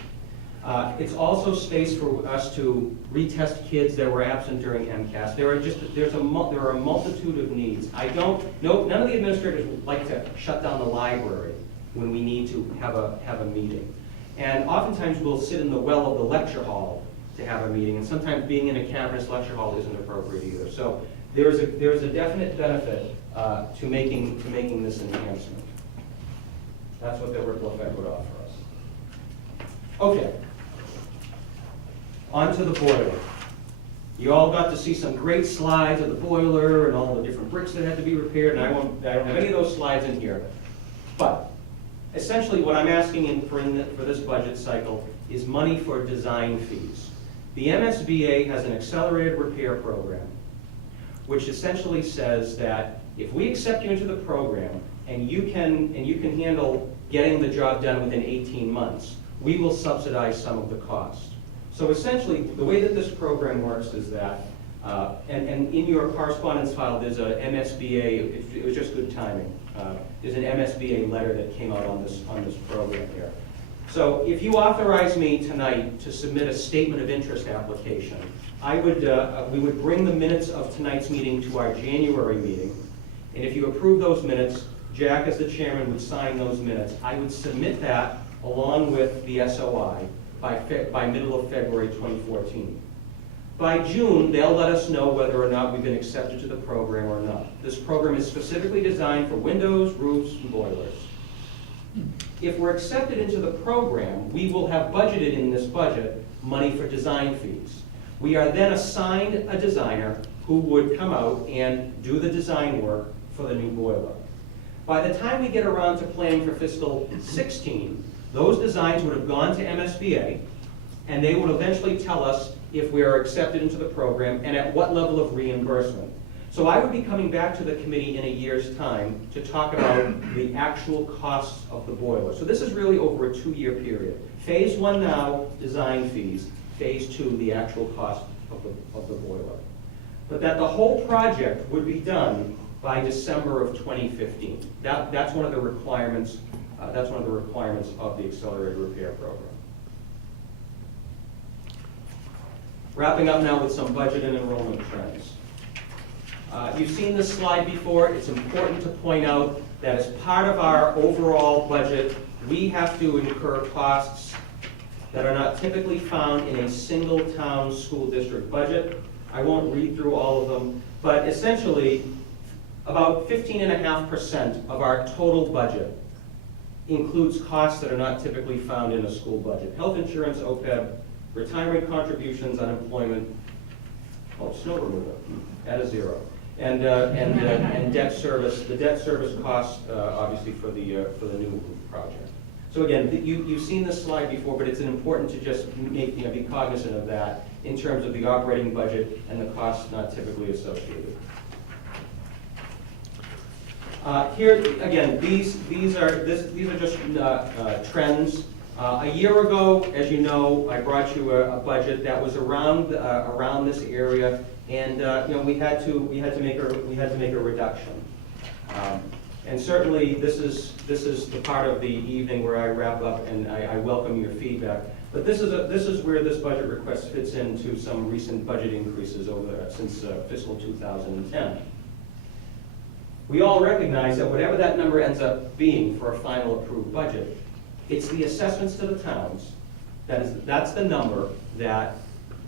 It's also space for us to retest kids that were absent during MCAS. There are a multitude of needs. None of the administrators would like to shut down the library when we need to have a meeting. And oftentimes we'll sit in the well of the lecture hall to have a meeting, and sometimes being in a cavernous lecture hall isn't appropriate either. So there's a definite benefit to making this enhancement. That's what the ripple effect would offer us. Okay. On to the boiler. You all got to see some great slides of the boiler and all the different bricks that had to be repaired, and I don't have any of those slides in here. But essentially what I'm asking for this budget cycle is money for design fees. The MSBA has an accelerated repair program, which essentially says that if we accept you into the program and you can handle getting the job done within 18 months, we will subsidize some of the cost. So essentially, the way that this program works is that, and in your correspondence file, there's a MSBA, it was just good timing, there's an MSBA letter that came out on this program here. So if you authorize me tonight to submit a statement of interest application, we would bring the minutes of tonight's meeting to our January meeting, and if you approve those minutes, Jack, as the chairman, would sign those minutes. I would submit that along with the SOI by middle of February 2014. By June, they'll let us know whether or not we've been accepted to the program or not. This program is specifically designed for windows, roofs, and boilers. If we're accepted into the program, we will have budgeted in this budget money for design fees. We are then assigned a designer who would come out and do the design work for the new boiler. By the time we get around to planning for fiscal 16, those designs would have gone to MSBA, and they would eventually tell us if we are accepted into the program and at what level of reimbursement. So I would be coming back to the committee in a year's time to talk about the actual costs of the boiler. So this is really over a 2-year period. Phase 1 now, design fees. Phase 2, the actual cost of the boiler. But that the whole project would be done by December of 2015. That's one of the requirements. That's one of the requirements of the accelerated repair program. Wrapping up now with some budget and enrollment trends. You've seen this slide before. It's important to point out that as part of our overall budget, we have to incur costs that are not typically found in a single town school district budget. I won't read through all of them, but essentially about 15.5% of our total budget includes costs that are not typically found in a school budget. Health insurance, OPEB, retirement contributions, unemployment, snow removal at a zero. And debt service, the debt service costs, obviously, for the new project. So again, you've seen this slide before, but it's important to just be cognizant of that in terms of the operating budget and the costs not typically associated. Here again, these are just trends. A year ago, as you know, I brought you a budget that was around this area, and we had to make a reduction. And certainly, this is the part of the evening where I wrap up, and I welcome your feedback. But this is where this budget request fits into some recent budget increases since fiscal 2010. We all recognize that whatever that number ends up being for a final approved budget, it's the assessments to the towns that's the number that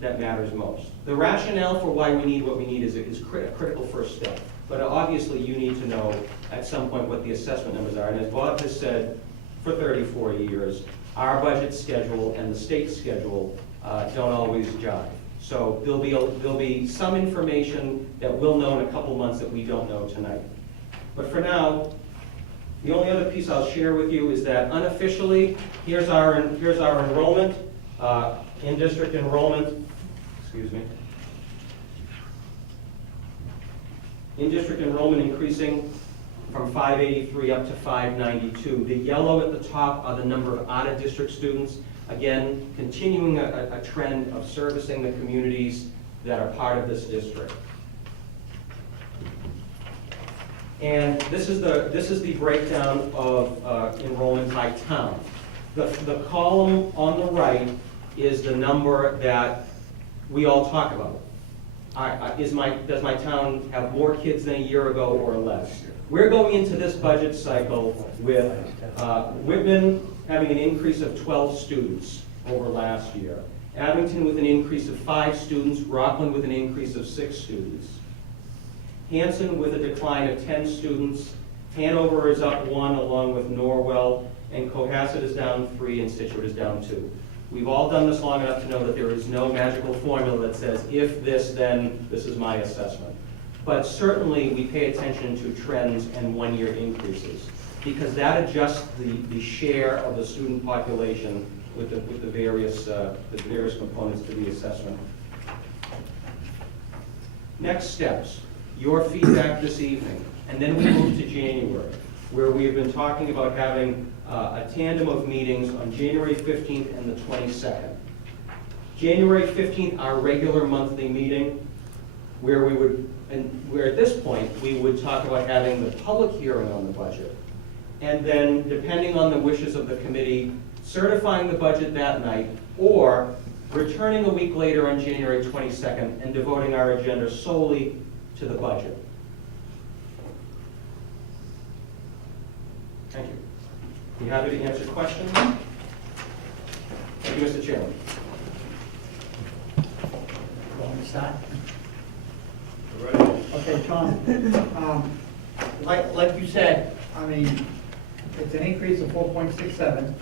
matters most. The rationale for why we need what we need is a critical first step. But obviously, you need to know at some point what the assessment numbers are. And as Bob has said for 34 years, our budget schedule and the state schedule don't always jive. So there'll be some information that we'll know in a couple months that we don't know tonight. But for now, the only other piece I'll share with you is that unofficially, here's our enrollment, in-district enrollment. Excuse me. In-district enrollment increasing from 583 up to 592. The yellow at the top are the number of out-of-district students. Again, continuing a trend of servicing the communities that are part of this district. And this is the breakdown of enrollment by town. The column on the right is the number that we all talk about. Does my town have more kids than a year ago or less? We're going into this budget cycle with Whitman having an increase of 12 students over last year. Abington with an increase of 5 students. Rockland with an increase of 6 students. Hanson with a decline of 10 students. Hanover is up 1 along with Norwell. And Cohasset is down 3 and Situate is down 2. We've all done this long enough to know that there is no magical formula that says, if this, then this is my assessment. But certainly, we pay attention to trends and one-year increases, because that adjusts the share of the student population with the various components to the assessment. Next steps, your feedback this evening, and then we move to January, where we have been talking about having a tandem of meetings on January 15th and the 22nd. January 15th, our regular monthly meeting, where at this point, we would talk about having the public hearing on the budget. And then, depending on the wishes of the committee, certifying the budget that night, or returning a week later on January 22nd and devoting our agenda solely to the budget. Thank you. Be happy to answer questions. Thank you, Mr. Chairman. Want to start? Right. Okay, Tom, like you said, I mean, it's an increase of 4.67.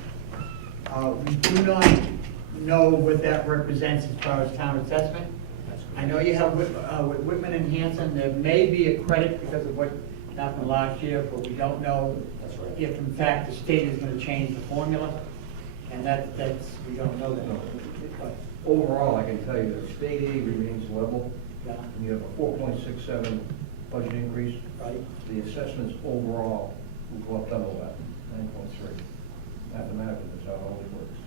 We do not know what that represents as far as town assessment. I know you have with Whitman and Hanson, there may be a credit because of what happened last year, but we don't know That's right. if in fact the state is gonna change the formula, and that's, we don't know that. But, Overall, I can tell you that state aid remains level, yeah, and you have a 4.67 budget increase. right, The assessments overall will go up double that, 9.3. Mathematically, that's how it always works.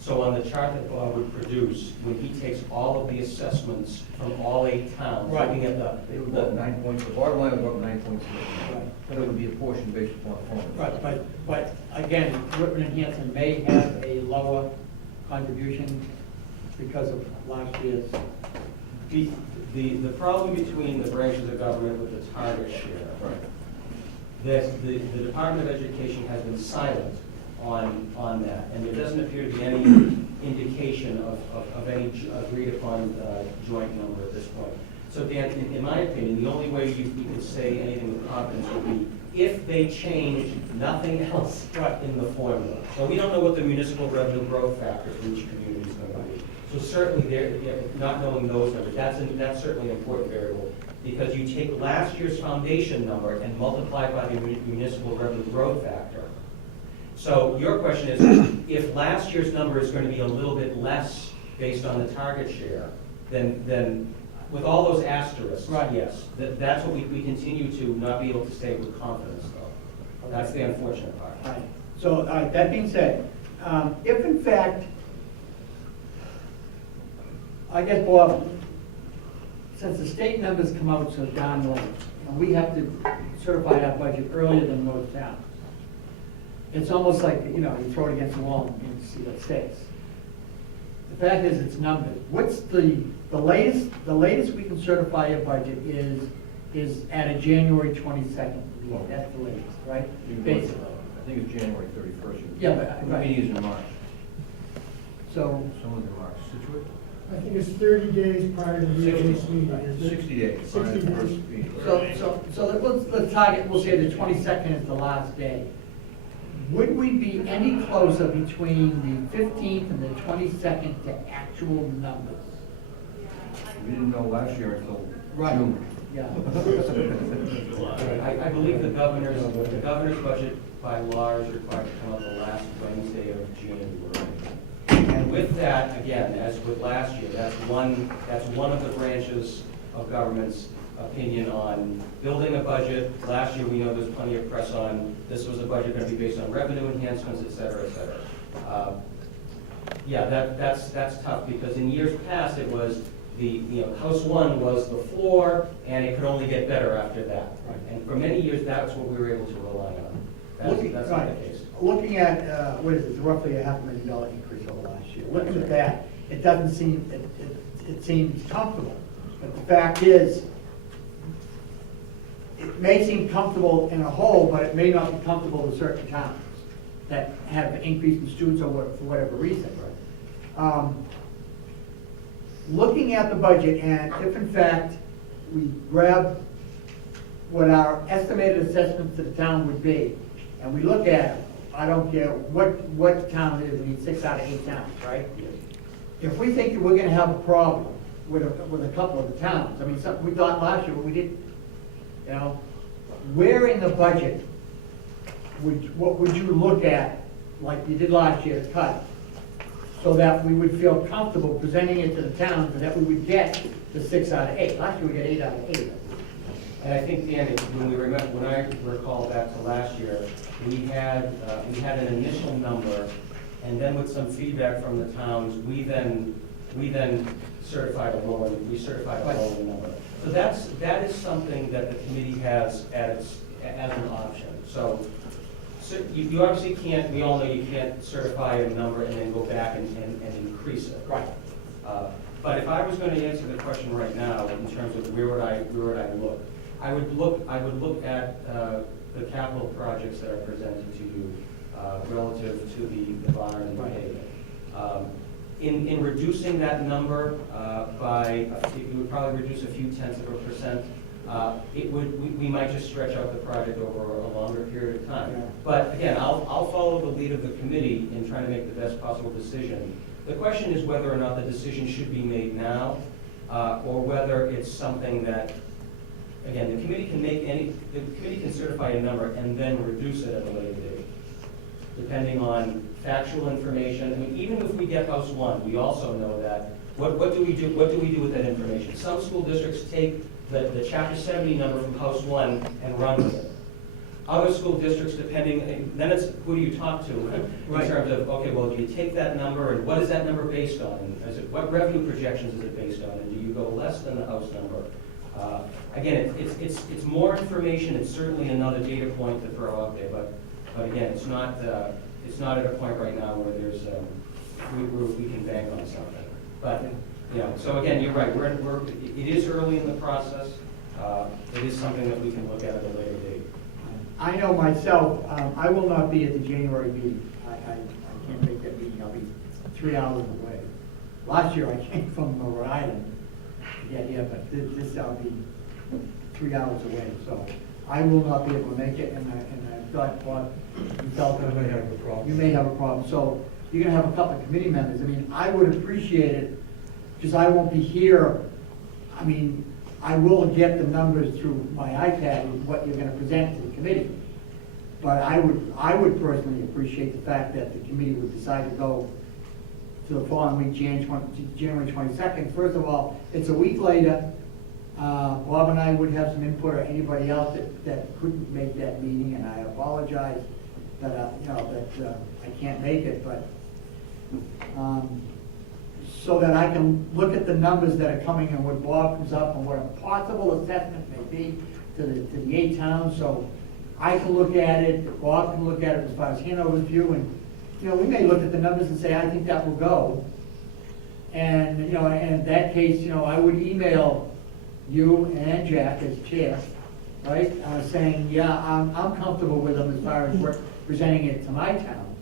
So on the chart that Bob would produce, when he takes all of the assessments from all 8 towns, Right. looking at They would go up 9 points, the bottom line would go up 9.3. right. But it would be a portion based upon formula. Right, but again, Whitman and Hanson may have a lower contribution because of last year's. the problem between the branches of government with the target share, Right. that the Department of Education has been silent on that, and there doesn't appear to be any indication of any agreed upon joint number at this point. So Dan, in my opinion, the only way you could say anything with confidence would be if they change nothing else in the formula. So we don't know what the municipal revenue growth factor for each community is going to be. So certainly, not knowing those numbers, that's certainly an important variable, because you take last year's foundation number and multiply it by the municipal revenue growth factor. So your question is, if last year's number is going to be a little bit less based on the target share, then with all those asterisks, Right. yes, that's what we continue to not be able to say with confidence, though. That's the unfortunate part. All right. So, that being said, if in fact, I guess, Bob, since the state numbers come out so darn late, and we have to certify our budget earlier than most towns, it's almost like, you throw it against the wall and see what sticks. The fact is, it's numbers. What's the latest we can certify a budget is at a January 22nd meeting. That's the latest, right? Basically. I think it's January 31st. Yeah, but, The right. meeting is in March. So, Some of them are Situate. I think it's 30 days prior to the next meeting, isn't it? 60 days. 60 prior to the days. first meeting. so let's target, we'll say the 22nd is the last day. Would we be any closer between the 15th and the 22nd to actual numbers? We didn't know last year until Right. June. Yeah. I believe the governor's budget by law is required to come out the last Wednesday of January. And with that, again, as with last year, that's one of the branches of government's opinion on building a budget. Last year, we know there's plenty of press on, this was a budget going to be based on revenue enhancements, et cetera, et cetera. Yeah, that's tough, because in years past, it was House 1 was the floor, and it could only get better after that. And for many years, that's what we were able to rely on. That's not the case. Looking at, what is it, roughly a $500,000 increase over last year. Looking at that, it doesn't seem, it seems comfortable. But the fact is, it may seem comfortable in a whole, but it may not be comfortable in certain towns that have increased in students or for whatever reason. Looking at the budget, and if in fact we grab what our estimated assessments to the town would be, and we look at it, I don't care what town it is, we need 6 out of 8 towns, right? If we think that we're gonna have a problem with a couple of the towns, I mean, something we thought last year, but we didn't, where in the budget what would you look at, like you did last year, to cut, so that we would feel comfortable presenting it to the towns, and that we would get the 6 out of 8. Last year, we got 8 out of 8. And I think, Dan, when I recall back to last year, we had an initial number, and then with some feedback from the towns, we then certified a lower number. So that is something that the committee has as an option. So you obviously can't, we all know you can't certify a number and then go back and increase it. Right. But if I was going to answer the question right now, in terms of where would I look, I would look at the the capital projects that are presented to you relative to the barn and the pavement. In reducing that number it would probably reduce a few tenths of a percent. We might just stretch out the project over a longer period of time. Yeah. But again, I'll follow the lead of the committee in trying to make the best possible decision. The question is whether or not the decision should be made now, or whether it's something that, again, the committee can certify a number and then reduce it at a later date, depending on factual information. I mean, even if we get House 1, we also know that, what do we do with that information? Some school districts take the Chapter 70 number from House 1 and run with it. Other school districts, then it's who do you talk to in terms of, okay, well, do you take that number and what is that number based on? And what revenue projections is it based on? And do you go less than the House number? Again, it's more information. It's certainly another data point to throw out there, but again, it's not at a point right now where there's we can bank on something. But so again, you're right. It is early in the process. It is something that we can look at a later date. I know myself, I will not be at the January meeting. I can't make that meeting. I'll be 3 hours away. Last year I came from Rhode Island to get here, but this I'll be 3 hours away. So I will not be able to make it, and I thought, Bob, you felt that you may have a problem. So you're gonna have a couple of committee members. I mean, I would appreciate it, because I won't be here. I mean, I will get the numbers through my iPad with what you're gonna present to the committee. But I would personally appreciate the fact that the committee would decide to go to the following week, January 22nd. First of all, it's a week later. Bob and I would have some input, or anybody else that couldn't make that meeting, and I apologize that, I can't make it, but, so that I can look at the numbers that are coming and what Bob comes up and what a possible assessment may be to the 8 towns. So I can look at it, Bob can look at it as far as Hanover's view, and, we may look at the numbers and say, I think that will go. And, and in that case, I would email you and Jack as chair, right? Saying, yeah, I'm comfortable with them as far as presenting it to my town.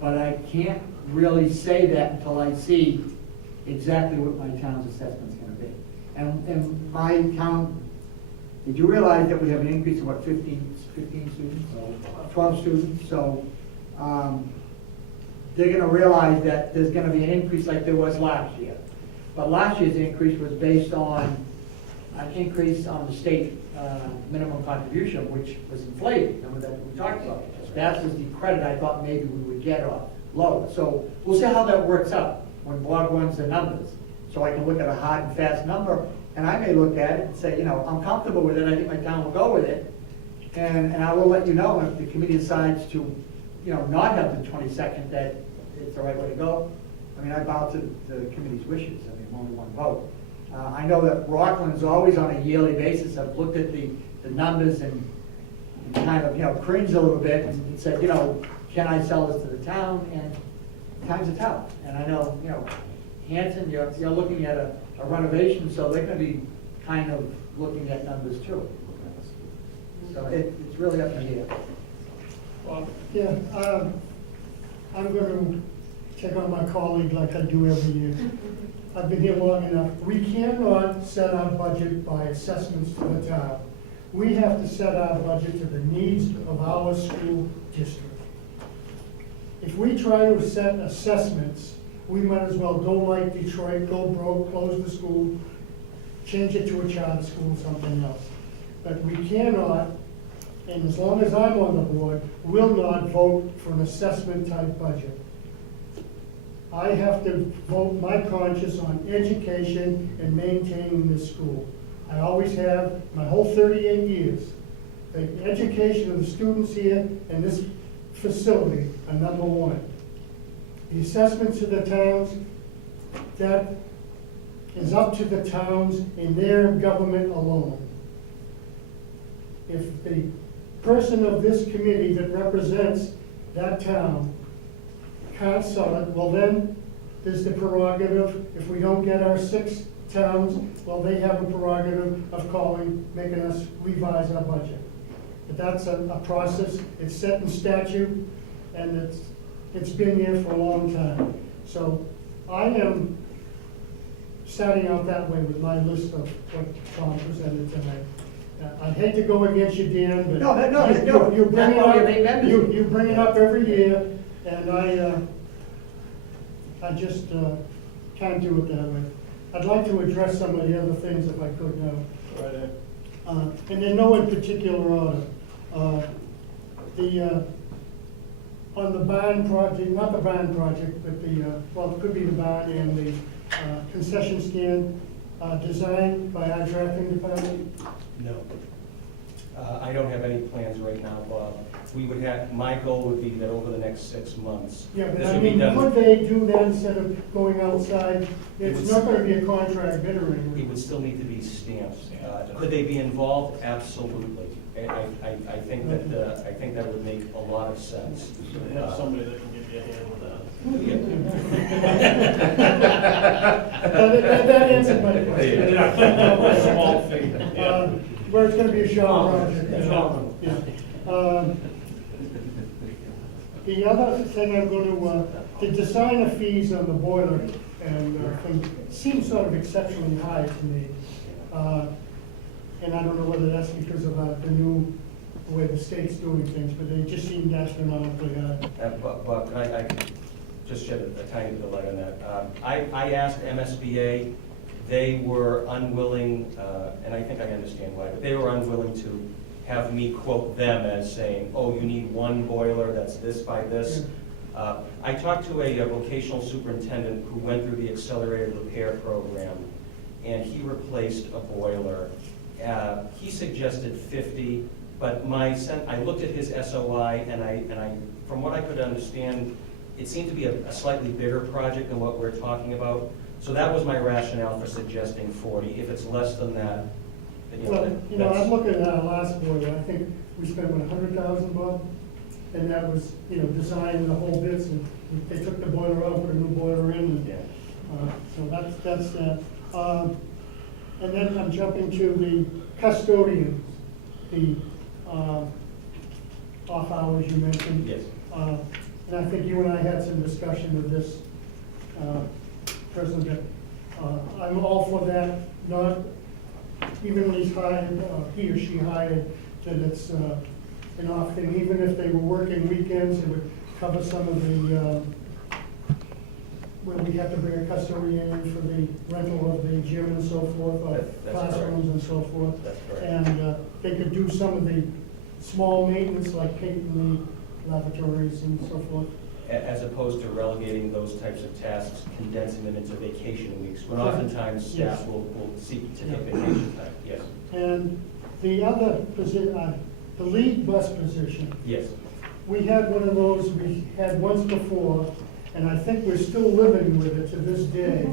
But I can't really say that until I see exactly what my town's assessment's gonna be. And my town, did you realize that we have an increase of what, 15 students? 12 students, so they're gonna realize that there's gonna be an increase like there was last year. But last year's increase was based on an increase on the state minimum contribution, which was inflated, remember that we talked about? That was the credit I thought maybe we would get or lower. So we'll see how that works out when Bob runs the numbers. So I can look at a hard and fast number, and I may look at it and say, I'm comfortable with it, I think my town will go with it. And I will let you know if the committee decides to, not have the 22nd, that it's the right way to go. I mean, I bow to the committee's wishes. I mean, only one vote. I know that Rockland is always on a yearly basis. I've looked at the numbers and kind of, cringed a little bit and said, can I sell this to the town? And times are tough. And I know, Hanson, you're looking at a renovation, so they're going to be kind of looking at numbers too. So it's really up to you. Bob? Yeah, I'm going to check on my colleague like I do every year. I've been here long enough. We cannot set our budget by assessments to the town. We have to set our budget to the needs of our school district. If we try to set assessments, we might as well go like Detroit, go broke, close the school, change it to a charter school, something else. But we cannot, and as long as I'm on the board, will not vote for an assessment type budget. I have to vote my conscience on education and maintaining this school. I always have, my whole 38 years. The education of the students here and this facility are number one. The assessments of the towns, that is up to the towns and their government alone. If the person of this committee that represents that town can't sell it, well then, there's the prerogative, if we don't get our 6 towns, well, they have a prerogative of making us revise our budget. But that's a process, it's set in statute, and it's been there for a long time. So I am starting out that way with my list of what Tom presented tonight. I'd hate to go against you, Dan, but you bring it up, you bring it up every year, and I just can't do it that way. I'd like to address some of the other things if I could now. And in no particular order. On the barn project, not the barn project, but well, it could be the barn and the concession stand designed by our drafting department. No. I don't have any plans right now, Bob. My goal would be that over the next 6 months, Yeah, but this I would be mean, done. could they do that instead of going outside? It It's would- not gonna be a contract bid or It anything. would still need to be stamped. Could they be involved? Absolutely. I think that would make a lot of sense. So have somebody that can give you a hand with That answered my question. that. Small fee. Where it's gonna be a shop project. Yeah. The other thing I'm going the designer fees on the boiler and thing seem sort of exceptionally high to me. And I don't know whether that's because of the way the state's doing things, but they just seem astronomically high. But I just shed a tiny bit of light on that. I asked MSBA, they were unwilling, and I think I understand why, but they were unwilling to have me quote them as saying, oh, you need one boiler that's this by this. I talked to a vocational superintendent who went through the accelerated repair program, and he replaced a boiler. He suggested 50, but I looked at his SOI, and I, from what I could understand, it seemed to be a slightly bigger project than what we're talking about. So that was my rationale for suggesting 40. If it's less than that, then, Well, that's- I'm looking at our last boiler, I think we spent, what, $100,000, Bob? And that was, designing the whole bits, and they took the boiler out, put a new boiler in, and, Yeah. so that's that. And then I'm jumping to the custodians, the, off hours you mentioned. Yes. And I think you and I had some discussion of this, President. I'm all for that, not even when he's hired, he or she hired, that it's an off thing. Even if they were working weekends, it would cover some of the, where we have to bring a custodian in for the rental of the gym and so forth, or That's classrooms and so forth. That's correct. And they could do some of the small maintenance, like painting the lavatories and so forth. As opposed to relegating those types of tasks, condensing them into vacation weeks, when Correct. oftentimes staff Yes. will seek to take Yeah. vacation time. Yes, And the other position, the lead bus position, yes. we had one of those we had once before, and I think we're still living with it to this day.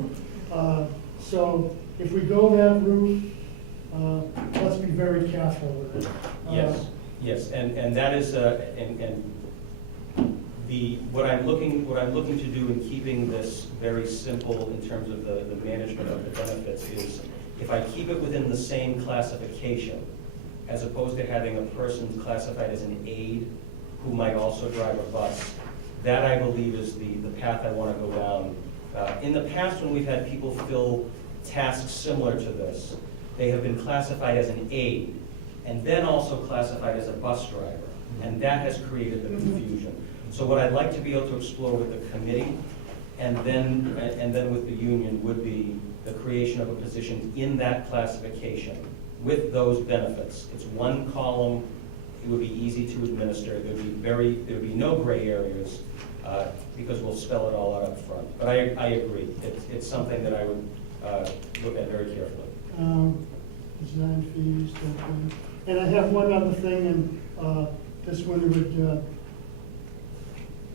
So if we go that route, let's be very careful with it. Yes, yes, and that is, what I'm looking to do in keeping this very simple in terms of the management of the benefits is, if I keep it within the same classification, as opposed to having a person classified as an aide who might also drive a bus, that I believe is the path I want to go down. In the past, when we've had people fill tasks similar to this, they have been classified as an aide, and then also classified as a bus driver, and that has created the confusion. So what I'd like to be able to explore with the committee, and then with the union, would be the creation of a position in that classification with those benefits. It's one column, it would be easy to administer, there would be no gray areas, because we'll spell it all out up front. But I agree, it's something that I would look at very carefully. Design fees, and I have one other thing, and this one would,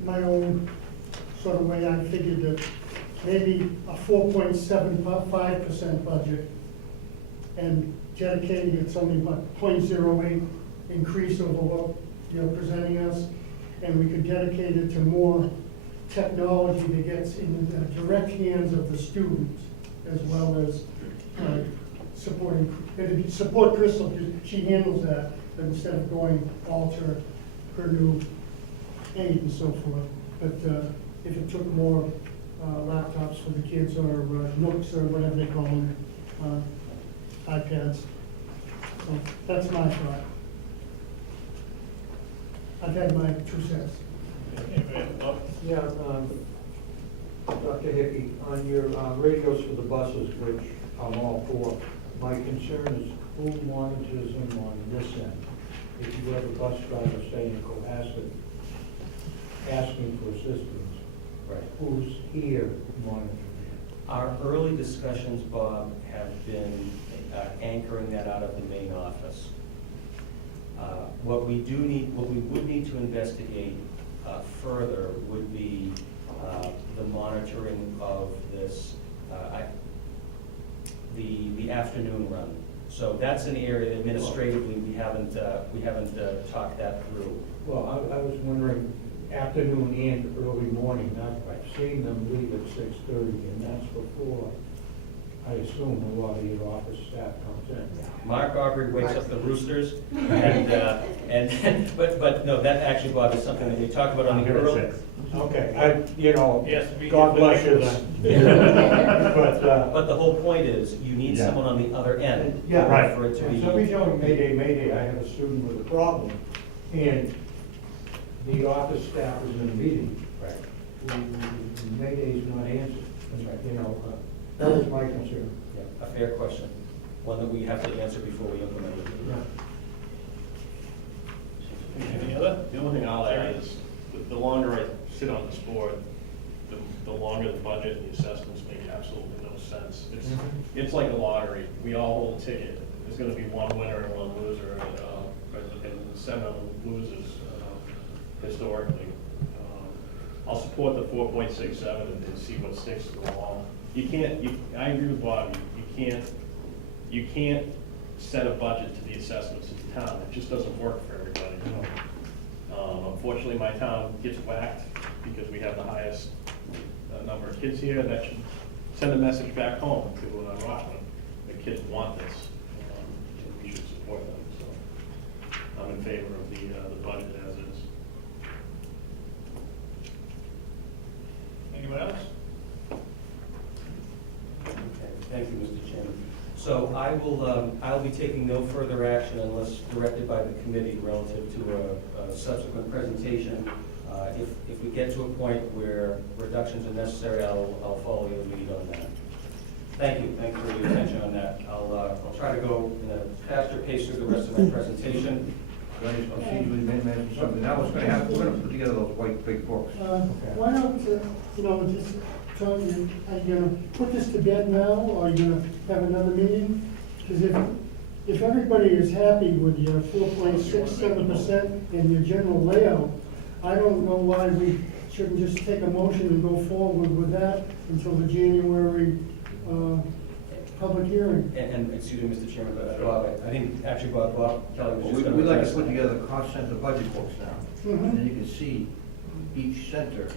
my own sort of way, I figured that maybe a 4.75% budget, and dedicating it something like 0.08 increase over what you're presenting us, and we could dedicate it to more technology that gets in the direct hands of the students, as well as support Crystal, because she handles that, instead of going alter per new aid and so forth. But if it took more laptops for the kids, or Nooks, or whatever they call them, iPads. So that's my thought. I've had my 2 cents. Yeah, Dr. Hickey, on your radios for the buses, which I'm all for, my concern is who monitors them on this end? If you have a bus driver saying Cohasset, asking for assistance, Right. who's here monitoring? Our early discussions, Bob, have been anchoring that out of the main office. What we would need to investigate further would be the monitoring of this, the afternoon run. So that's an area that administratively we haven't talked that through. Well, I was wondering, afternoon and early morning, I've seen them leave at 6:30, and that's before, I assume, a lot of your office staff comes in. Mark Aubrey wakes up the roosters, but no, that actually, Bob, is something that we talked about on I'm the here at early. 6. Okay, Yes, we- God bless you then. But the whole point is, you need Yeah. someone on the other end. Yeah, right. For it to be. Somebody telling me, Mayday, I have a student with a problem, and the office staff is in a meeting. Right. Mayday's not answered. That's right. You know, that was my concern. Yeah, a fair question, one that we have to answer before we implement it. Any other? The only thing I'll add is, the longer I sit on this board, the longer the budget and the assessments make absolutely no sense. It's like a lottery. We all hold a ticket. There's gonna be one winner and one loser, and 7 of them losers, historically. I'll support the 4.67 and see what sticks to the wall. I agree with Bob, you can't set a budget to the assessments of the town. It just doesn't work for everybody. Unfortunately, my town gets whacked because we have the highest number of kids here. That should send a message back home to Rockland. The kids want this, and we should support them. So I'm in favor of the budget as is. Anyone else? Okay, thank you, Mr. Chairman. So I'll be taking no further action unless directed by the committee relative to a subsequent presentation. If we get to a point where reductions are necessary, I'll follow your lead on that. Thank you for your attention on that. I'll try to go in a faster pace through the rest of my presentation. I just procedurally mention something. Now what's gonna happen, we're gonna put together those white big books. Why don't, just tell you, are you gonna put this to bed now, or are you gonna have another meeting? Because if everybody is happy with your 4.67% and your general layout, I don't know why we shouldn't just take a motion and go forward with that until the January, public hearing. And excuse me, Mr. Chairman, but Bob, I think actually Bob Kelly was just going to. We'd like to address put that. together cost center budget books now, and then you can see each center.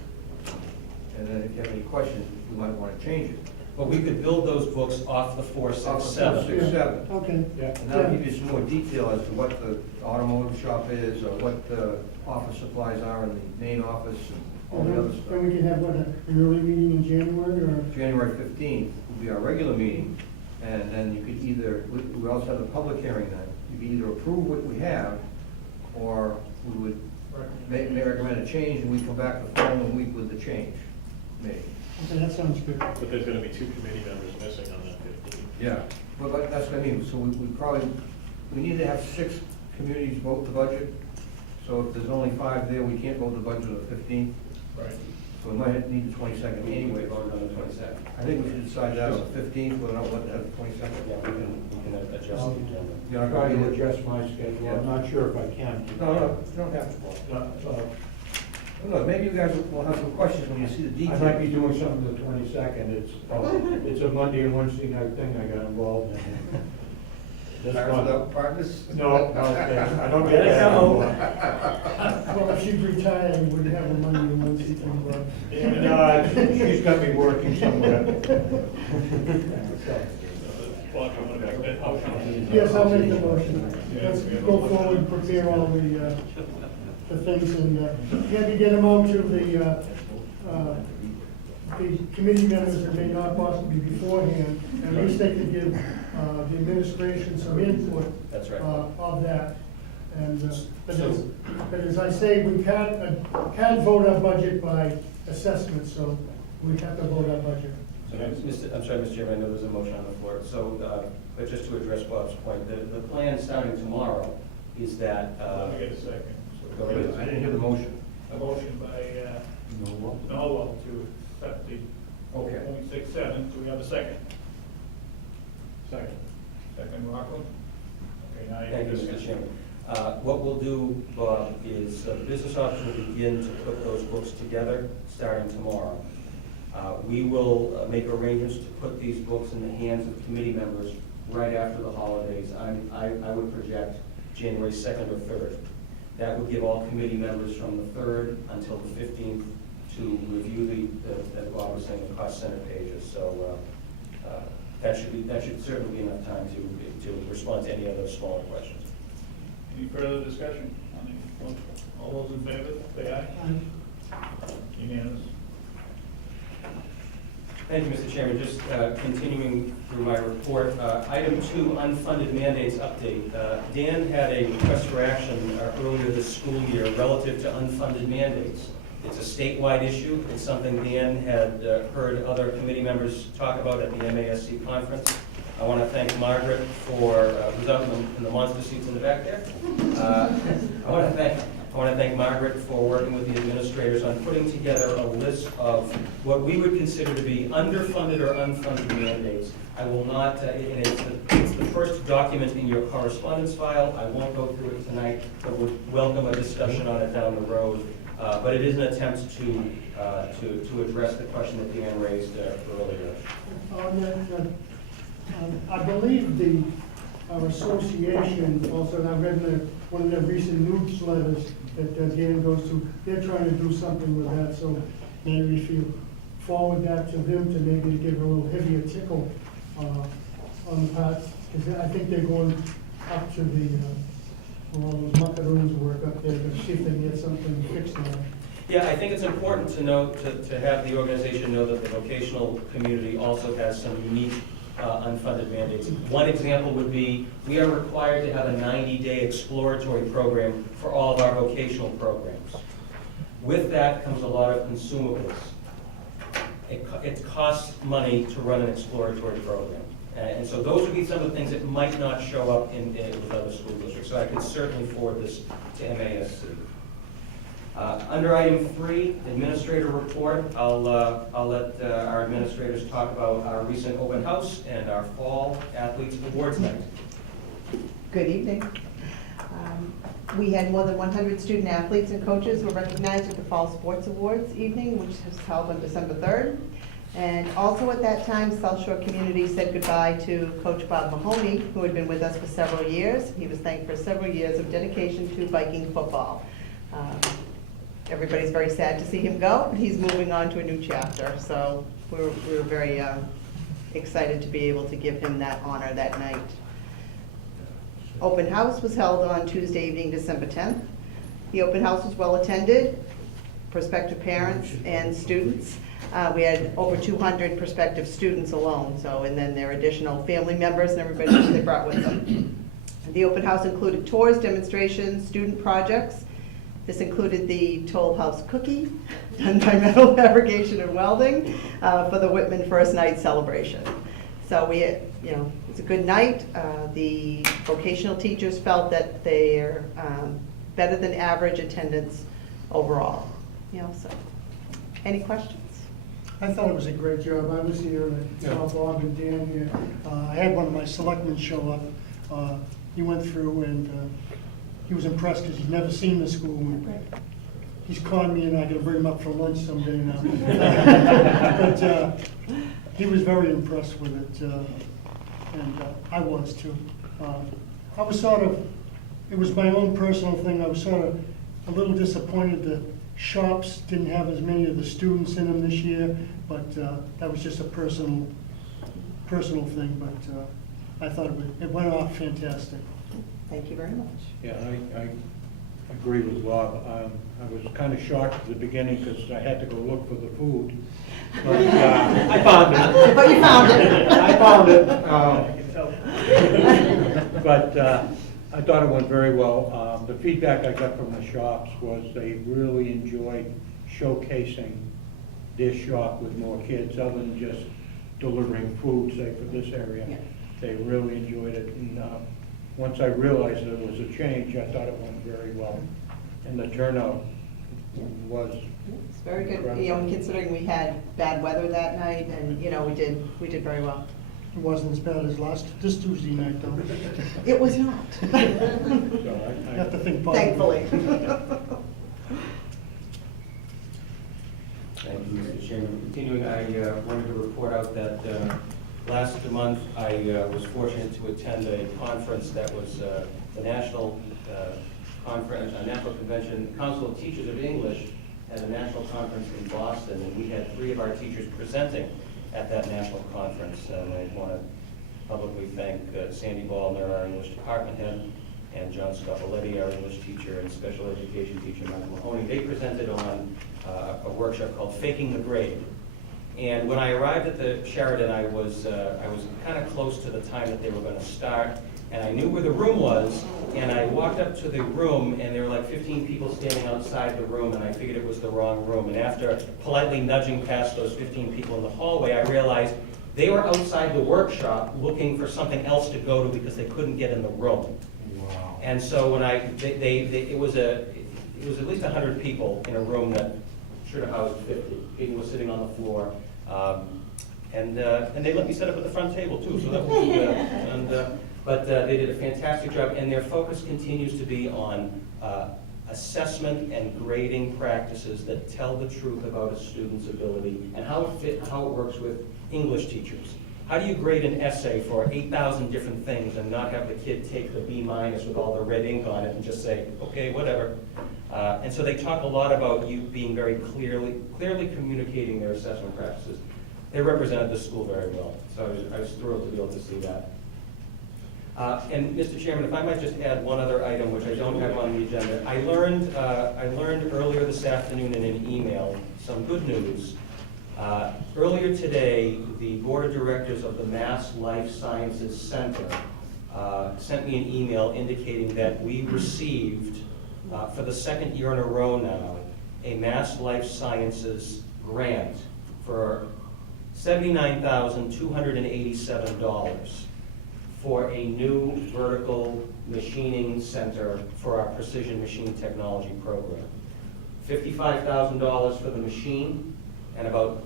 And then if you have any questions, we might wanna change it. But we could build those books off the 467. 6, 7. Okay. And that'll give you some more detail as to what the automotive shop is, or what the office supplies are in the main office, and all the other And stuff. we can have, what, an early meeting in January, or? January 15th will be our regular meeting, and then you could either, we also have a public hearing then. You could either approve what we have, or we would may recommend a change, and we come back the following week with the change, maybe. Okay, that sounds good. But there's gonna be 2 committee members missing on that 15. Yeah. But that's what I mean, so we probably, we need to have 6 communities vote the budget. So if there's only 5 there, we can't vote the budget on the 15th. Right. So we might need the 22nd Anyway, anyway. voted on the 22nd. I think we should decide that on the 15th, whether or not what, the 22nd. Yeah, we can adjust the agenda. You're not Try going to to adjust my schedule, I'm not sure if I can. No, you don't have to. Look, maybe you guys will have some questions when you see the I details. might be doing something the 22nd, it's a Monday and Wednesday night thing I got involved in. This month. Partners? No, okay, I don't get that anymore. Well, if she'd retired, we wouldn't have a Monday and Wednesday thing, but. No, she's got me working somewhere. Bob, you want to make that motion? Yes, I'll make the motion. Let's go forward and prepare all the things and, maybe get them out to the committee members that may not possibly beforehand. At least they could give, the administration some input. That's right. Of that. And, but as I say, we can't vote our budget by assessment, so we have to vote our budget. So, I'm sorry, Mr. Chairman, I know there's a motion on the floor. So, but just to address Bob's point, the plan starting tomorrow is that. Let me get a second. Go ahead. I didn't hear the motion. A motion by, Noel to accept the Okay. 0.67. Do we have a second? Second. Second, Rockland? Okay, now you Thank you, can Mr. discuss. Chairman. What we'll do, Bob, is the business office will begin to put those books together starting tomorrow. We will make arrangements to put these books in the hands of committee members right after the holidays. I would project January 2nd or 3rd. That would give all committee members from the 3rd until the 15th to review as Bob was saying, the cost center pages. So that should certainly be enough time to respond to any other smaller questions. Any further discussion on the motion? All those in favor, say aye. Unanimous. Thank you, Mr. Chairman. Just continuing through my report, item 2, unfunded mandates update. Dan had a request for action earlier this school year relative to unfunded mandates. It's a statewide issue. It's something Dan had heard other committee members talk about at the MASC conference. I want to thank Margaret for, who's out in the monster seats in the back there. I want to thank Margaret for working with the administrators on putting together a list of what we would consider to be underfunded or unfunded mandates. I will not, and it's the first document in your correspondence file. I won't go through it tonight, but would welcome a discussion on it down the road. But it is an attempt to address the question that Dan raised earlier. I believe our association also, and I read one of the recent newsletters that Dan goes to, they're trying to do something with that, so maybe if you forward that to them to maybe give a little heavier tickle on the part, because I think they're going up to all those muckaroons work up there to see if they can get something fixed on it. Yeah, I think it's important to note, to have the organization know that the vocational community also has some unique unfunded mandates. One example would be, we are required to have a 90-day exploratory program for all of our vocational programs. With that comes a lot of consumables. It costs money to run an exploratory program. And so those would be some of the things that might not show up with other school districts. So I could certainly forward this to MASC. Under item 3, administrator report, I'll let our administrators talk about our recent open house and our fall athletes awards night. Good evening. We had more than 100 student athletes and coaches who were recognized at the Fall Sports Awards evening, which was held on December 3rd. And also at that time, South Shore Community said goodbye to Coach Bob Mahoney, who had been with us for several years. He was thanked for several years of dedication to Viking football. Everybody's very sad to see him go, but he's moving on to a new chapter. So we were very excited to be able to give him that honor that night. Open house was held on Tuesday evening, December 10th. The open house was well attended, prospective parents and students. We had over 200 prospective students alone, so, and then their additional family members and everybody that they brought with them. The open house included tours, demonstrations, student projects. This included the Toll House cookie, done by Metal Fabrication and Welding, for the Whitman First Night celebration. So it's a good night. The vocational teachers felt that they're better than average attendance overall. So, any questions? I thought it was a great job. I was here, and I saw Bob and Dan here. I had one of my selectmen show up. He went through and he was impressed because he'd never seen the school. He's conned me and I'm going to bring him up for lunch someday now. But he was very impressed with it, and I was too. I was it was my own personal thing. I was sort of a little disappointed that shops didn't have as many of the students in them this year, but that was just a personal thing. But I thought it went off fantastic. Thank you very much. Yeah, I agree with Bob. I was kind of shocked at the beginning because I had to go look for the food. But I found it. But you found it. I found it. I can tell. But I thought it went very well. The feedback I got from the shops was they really enjoyed showcasing their shop with more kids, other than just delivering food, say, for this area. Yeah. They really enjoyed it. And once I realized that it was a change, I thought it went very well. And the turnout was It's very good, you know, considering we had bad weather that night, and, you know, we did very well. It wasn't as bad as this Tuesday night, though. It was not. So You have to think positive. Thankfully. Thank you, Mr. Chairman. Continuing, I wanted to report out that last month I was fortunate to attend a conference that was the National Conference, a National Convention, Council of Teachers of English at a national conference in Boston, and we had 3 of our teachers presenting at that national conference. And I want to publicly thank Sandy Ballner, our English department head, and John Scopoletti, our English teacher and special education teacher, Michael Mahoney. They presented on a workshop called Faking the Grade. And when I arrived at the Sheraton, I was kind of close to the time that they were going to start, and I knew where the room was, and I walked up to the room, and there were like 15 people standing outside the room, and I figured it was the wrong room. And after politely nudging past those 15 people in the hallway, I realized they were outside the workshop looking for something else to go to because they couldn't get in the room. wow. And so when it was at least 100 people in a room that should have housed 50. People were sitting on the floor. And they let me sit up at the front table too, so that was good. But they did a fantastic job, and their focus continues to be on assessment and grading practices that tell the truth about a student's ability and how it works with English teachers. How do you grade an essay for 8,000 different things and not have the kid take the B- with all the red ink on it and just say, okay, whatever. And so they talk a lot about you being very clearly communicating their assessment practices. They represented the school very well, so I was thrilled to be able to see that. And Mr. Chairman, if I might just add one other item which I don't have on the agenda. I learned earlier this afternoon in an email some good news. Earlier today, the Board of Directors of the Mass Life Sciences Center sent me an email indicating that we received, for the 2nd year in a row now, a Mass Life Sciences grant for $79,287 for a new vertical machining center for our precision machine technology program. $55,000 for the machine and about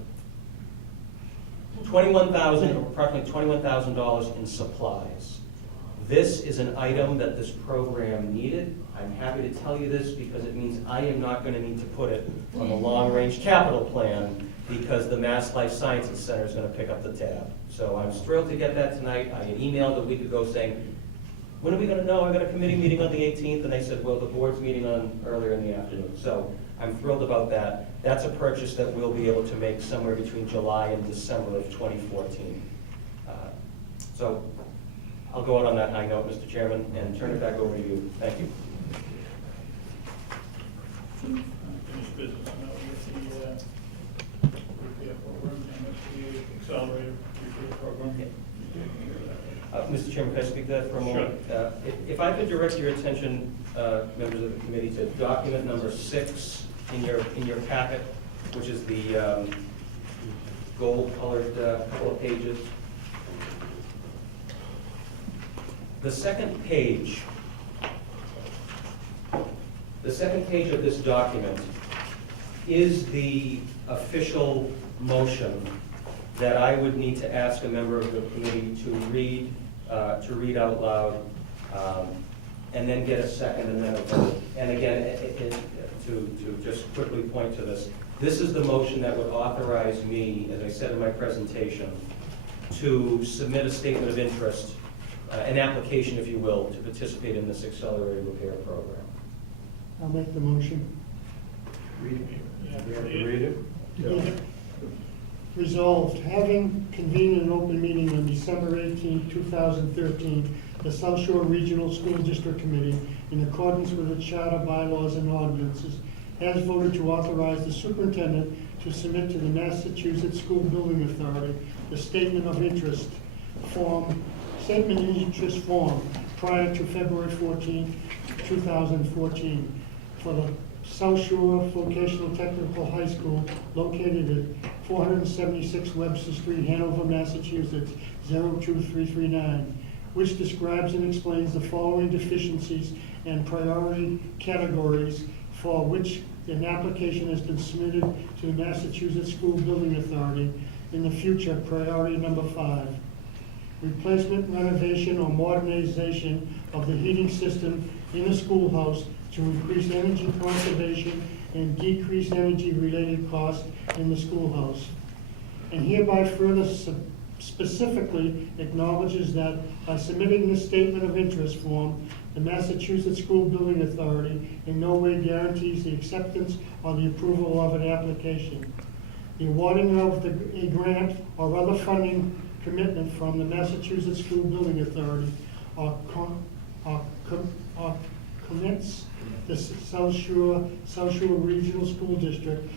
approximately $21,000 in supplies. This is an item that this program needed. I'm happy to tell you this because it means I am not going to need to put it on the long-range capital plan because the Mass Life Sciences Center is going to pick up the tab. So I was thrilled to get that tonight. I had emailed a week ago saying, when are we going to know? I've got a committee meeting on the 18th, and they said, well, the board's meeting on earlier in the afternoon. So I'm thrilled about that. That's a purchase that we'll be able to make somewhere between July and December of 2014. So I'll go out on that high note, Mr. Chairman, and turn it back over to you. Thank you. Finished business. Now we get the repair program, MSBA accelerated repair program. Mr. Chairman, can I speak to that for a moment? Sure. If I could direct your attention, members of the committee, to document number 6 in your packet, which is the gold-colored couple of pages. The second page of this document is the official motion that I would need to ask a member of the committee to read out loud, and then get a second and then a vote. And again, to just quickly point to this, this is the motion that would authorize me, as I said in my presentation, to submit a statement of interest, an application, if you will, to participate in this accelerated repair program. I'll make the motion. Read it. Yeah, We have to read it? Yeah. Resolved, having convened an open meeting on December 18, 2013, the South Shore Regional School District Committee, in accordance with the charter, bylaws, and ordinances, has voted to authorize the superintendent to submit to the Massachusetts School Building Authority the statement of interest form prior to February 14, 2014 for the South Shore Vocational Technical High School located at 476 Webster Street, Hanover, Massachusetts, 02339, which describes and explains the following deficiencies and priority categories for which an application has been submitted to the Massachusetts School Building Authority in the future. Priority number 5, replacement, renovation, or modernization of the heating system in a schoolhouse to increase energy conservation and decrease energy-related costs in the schoolhouse. And hereby further specifically acknowledges that by submitting this statement of interest form, the Massachusetts School Building Authority in no way guarantees the acceptance or the approval of an application. The awarding of a grant or other funding commitment from the Massachusetts School Building Authority or commits the South Shore Regional School District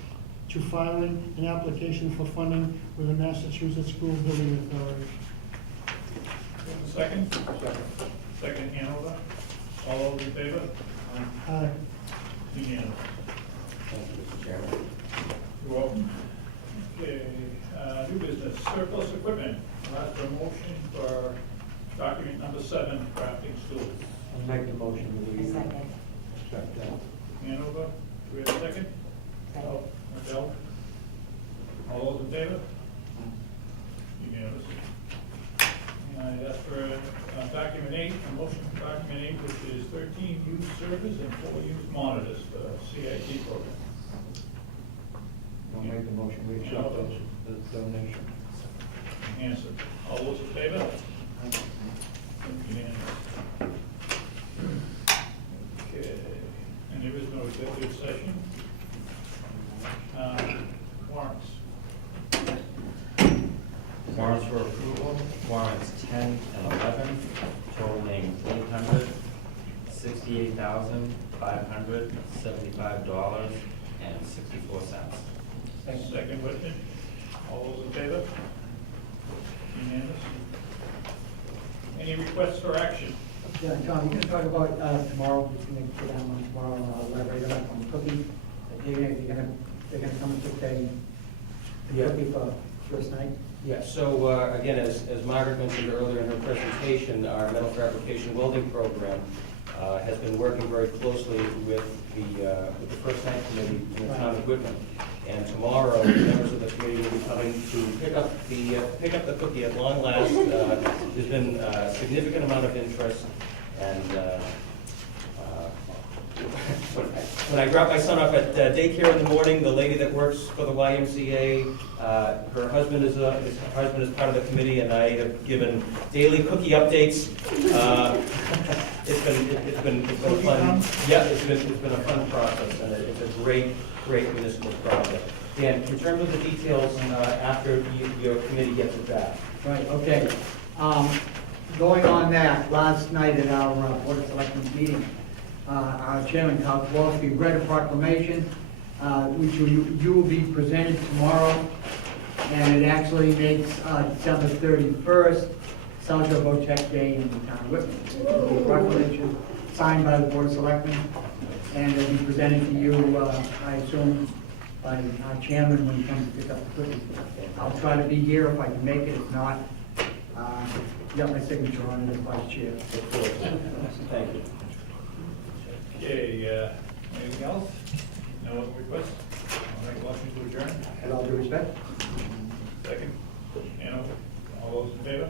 to filing an application for funding with the Massachusetts School Building Authority. Second? Second, Hanover. All those in favor? Aye. Unanimous. Thank you, Mr. Chairman. You're welcome. Okay, new business, surplus equipment. I'll ask for a motion for document number 7, crafting stools. I'll make the motion that we Second. accept that. Hanover, do we have a second? Second. Michelle? All those in favor? Unanimous. And I ask for document 8, a motion for document 8, which is 13 youth servers and 4 youth monitors for the CIT program. I'll make the motion, we accept those, the donation. Hanson, all those in favor? Unanimous. Okay, and there is no executive session. Warrants. Warrants for approval, warrants 10 and 11, totaling $865,575.64. Second witness, all those in favor? Unanimous. Any requests for action? Yeah, John, you can talk about tomorrow, we're gonna get down on tomorrow, and I'll elaborate on it, on the cookie. They're gonna come and cook the cookie for first night. Yeah, so again, as Margaret mentioned earlier in her presentation, our metal fabrication welding program has been working very closely with the First Night Committee in the town of Whitman. And tomorrow, members of the committee will be coming to pick up the cookie at long last. There's been a significant amount of interest, and when I drop my son off at daycare in the morning, the lady that works for the YMCA, her husband is part of the committee, and I have given daily cookie updates. It's been fun. Yeah, it's been a fun process, and it's a great municipal project. Dan, in terms of the details, after your committee gets it back. Right, okay. Going on that, last night at our Board of Selectmen's meeting, our chairman, Carl Kowalski, read a proclamation, which you will be presented tomorrow, and it actually makes December 31st, South Shore VOTEC Day in the town of Whitman. It's a proclamation signed by the Board of Selectmen, and it'll be presented to you, I assume, by our chairman when he comes to pick up the cookies. I'll try to be here if I can make it. If not, you got my signature on it as vice chair. Thank you. Okay, anything else? No other requests? I'll make a motion to adjourn. With all due respect. Second. Hanover, all those in favor?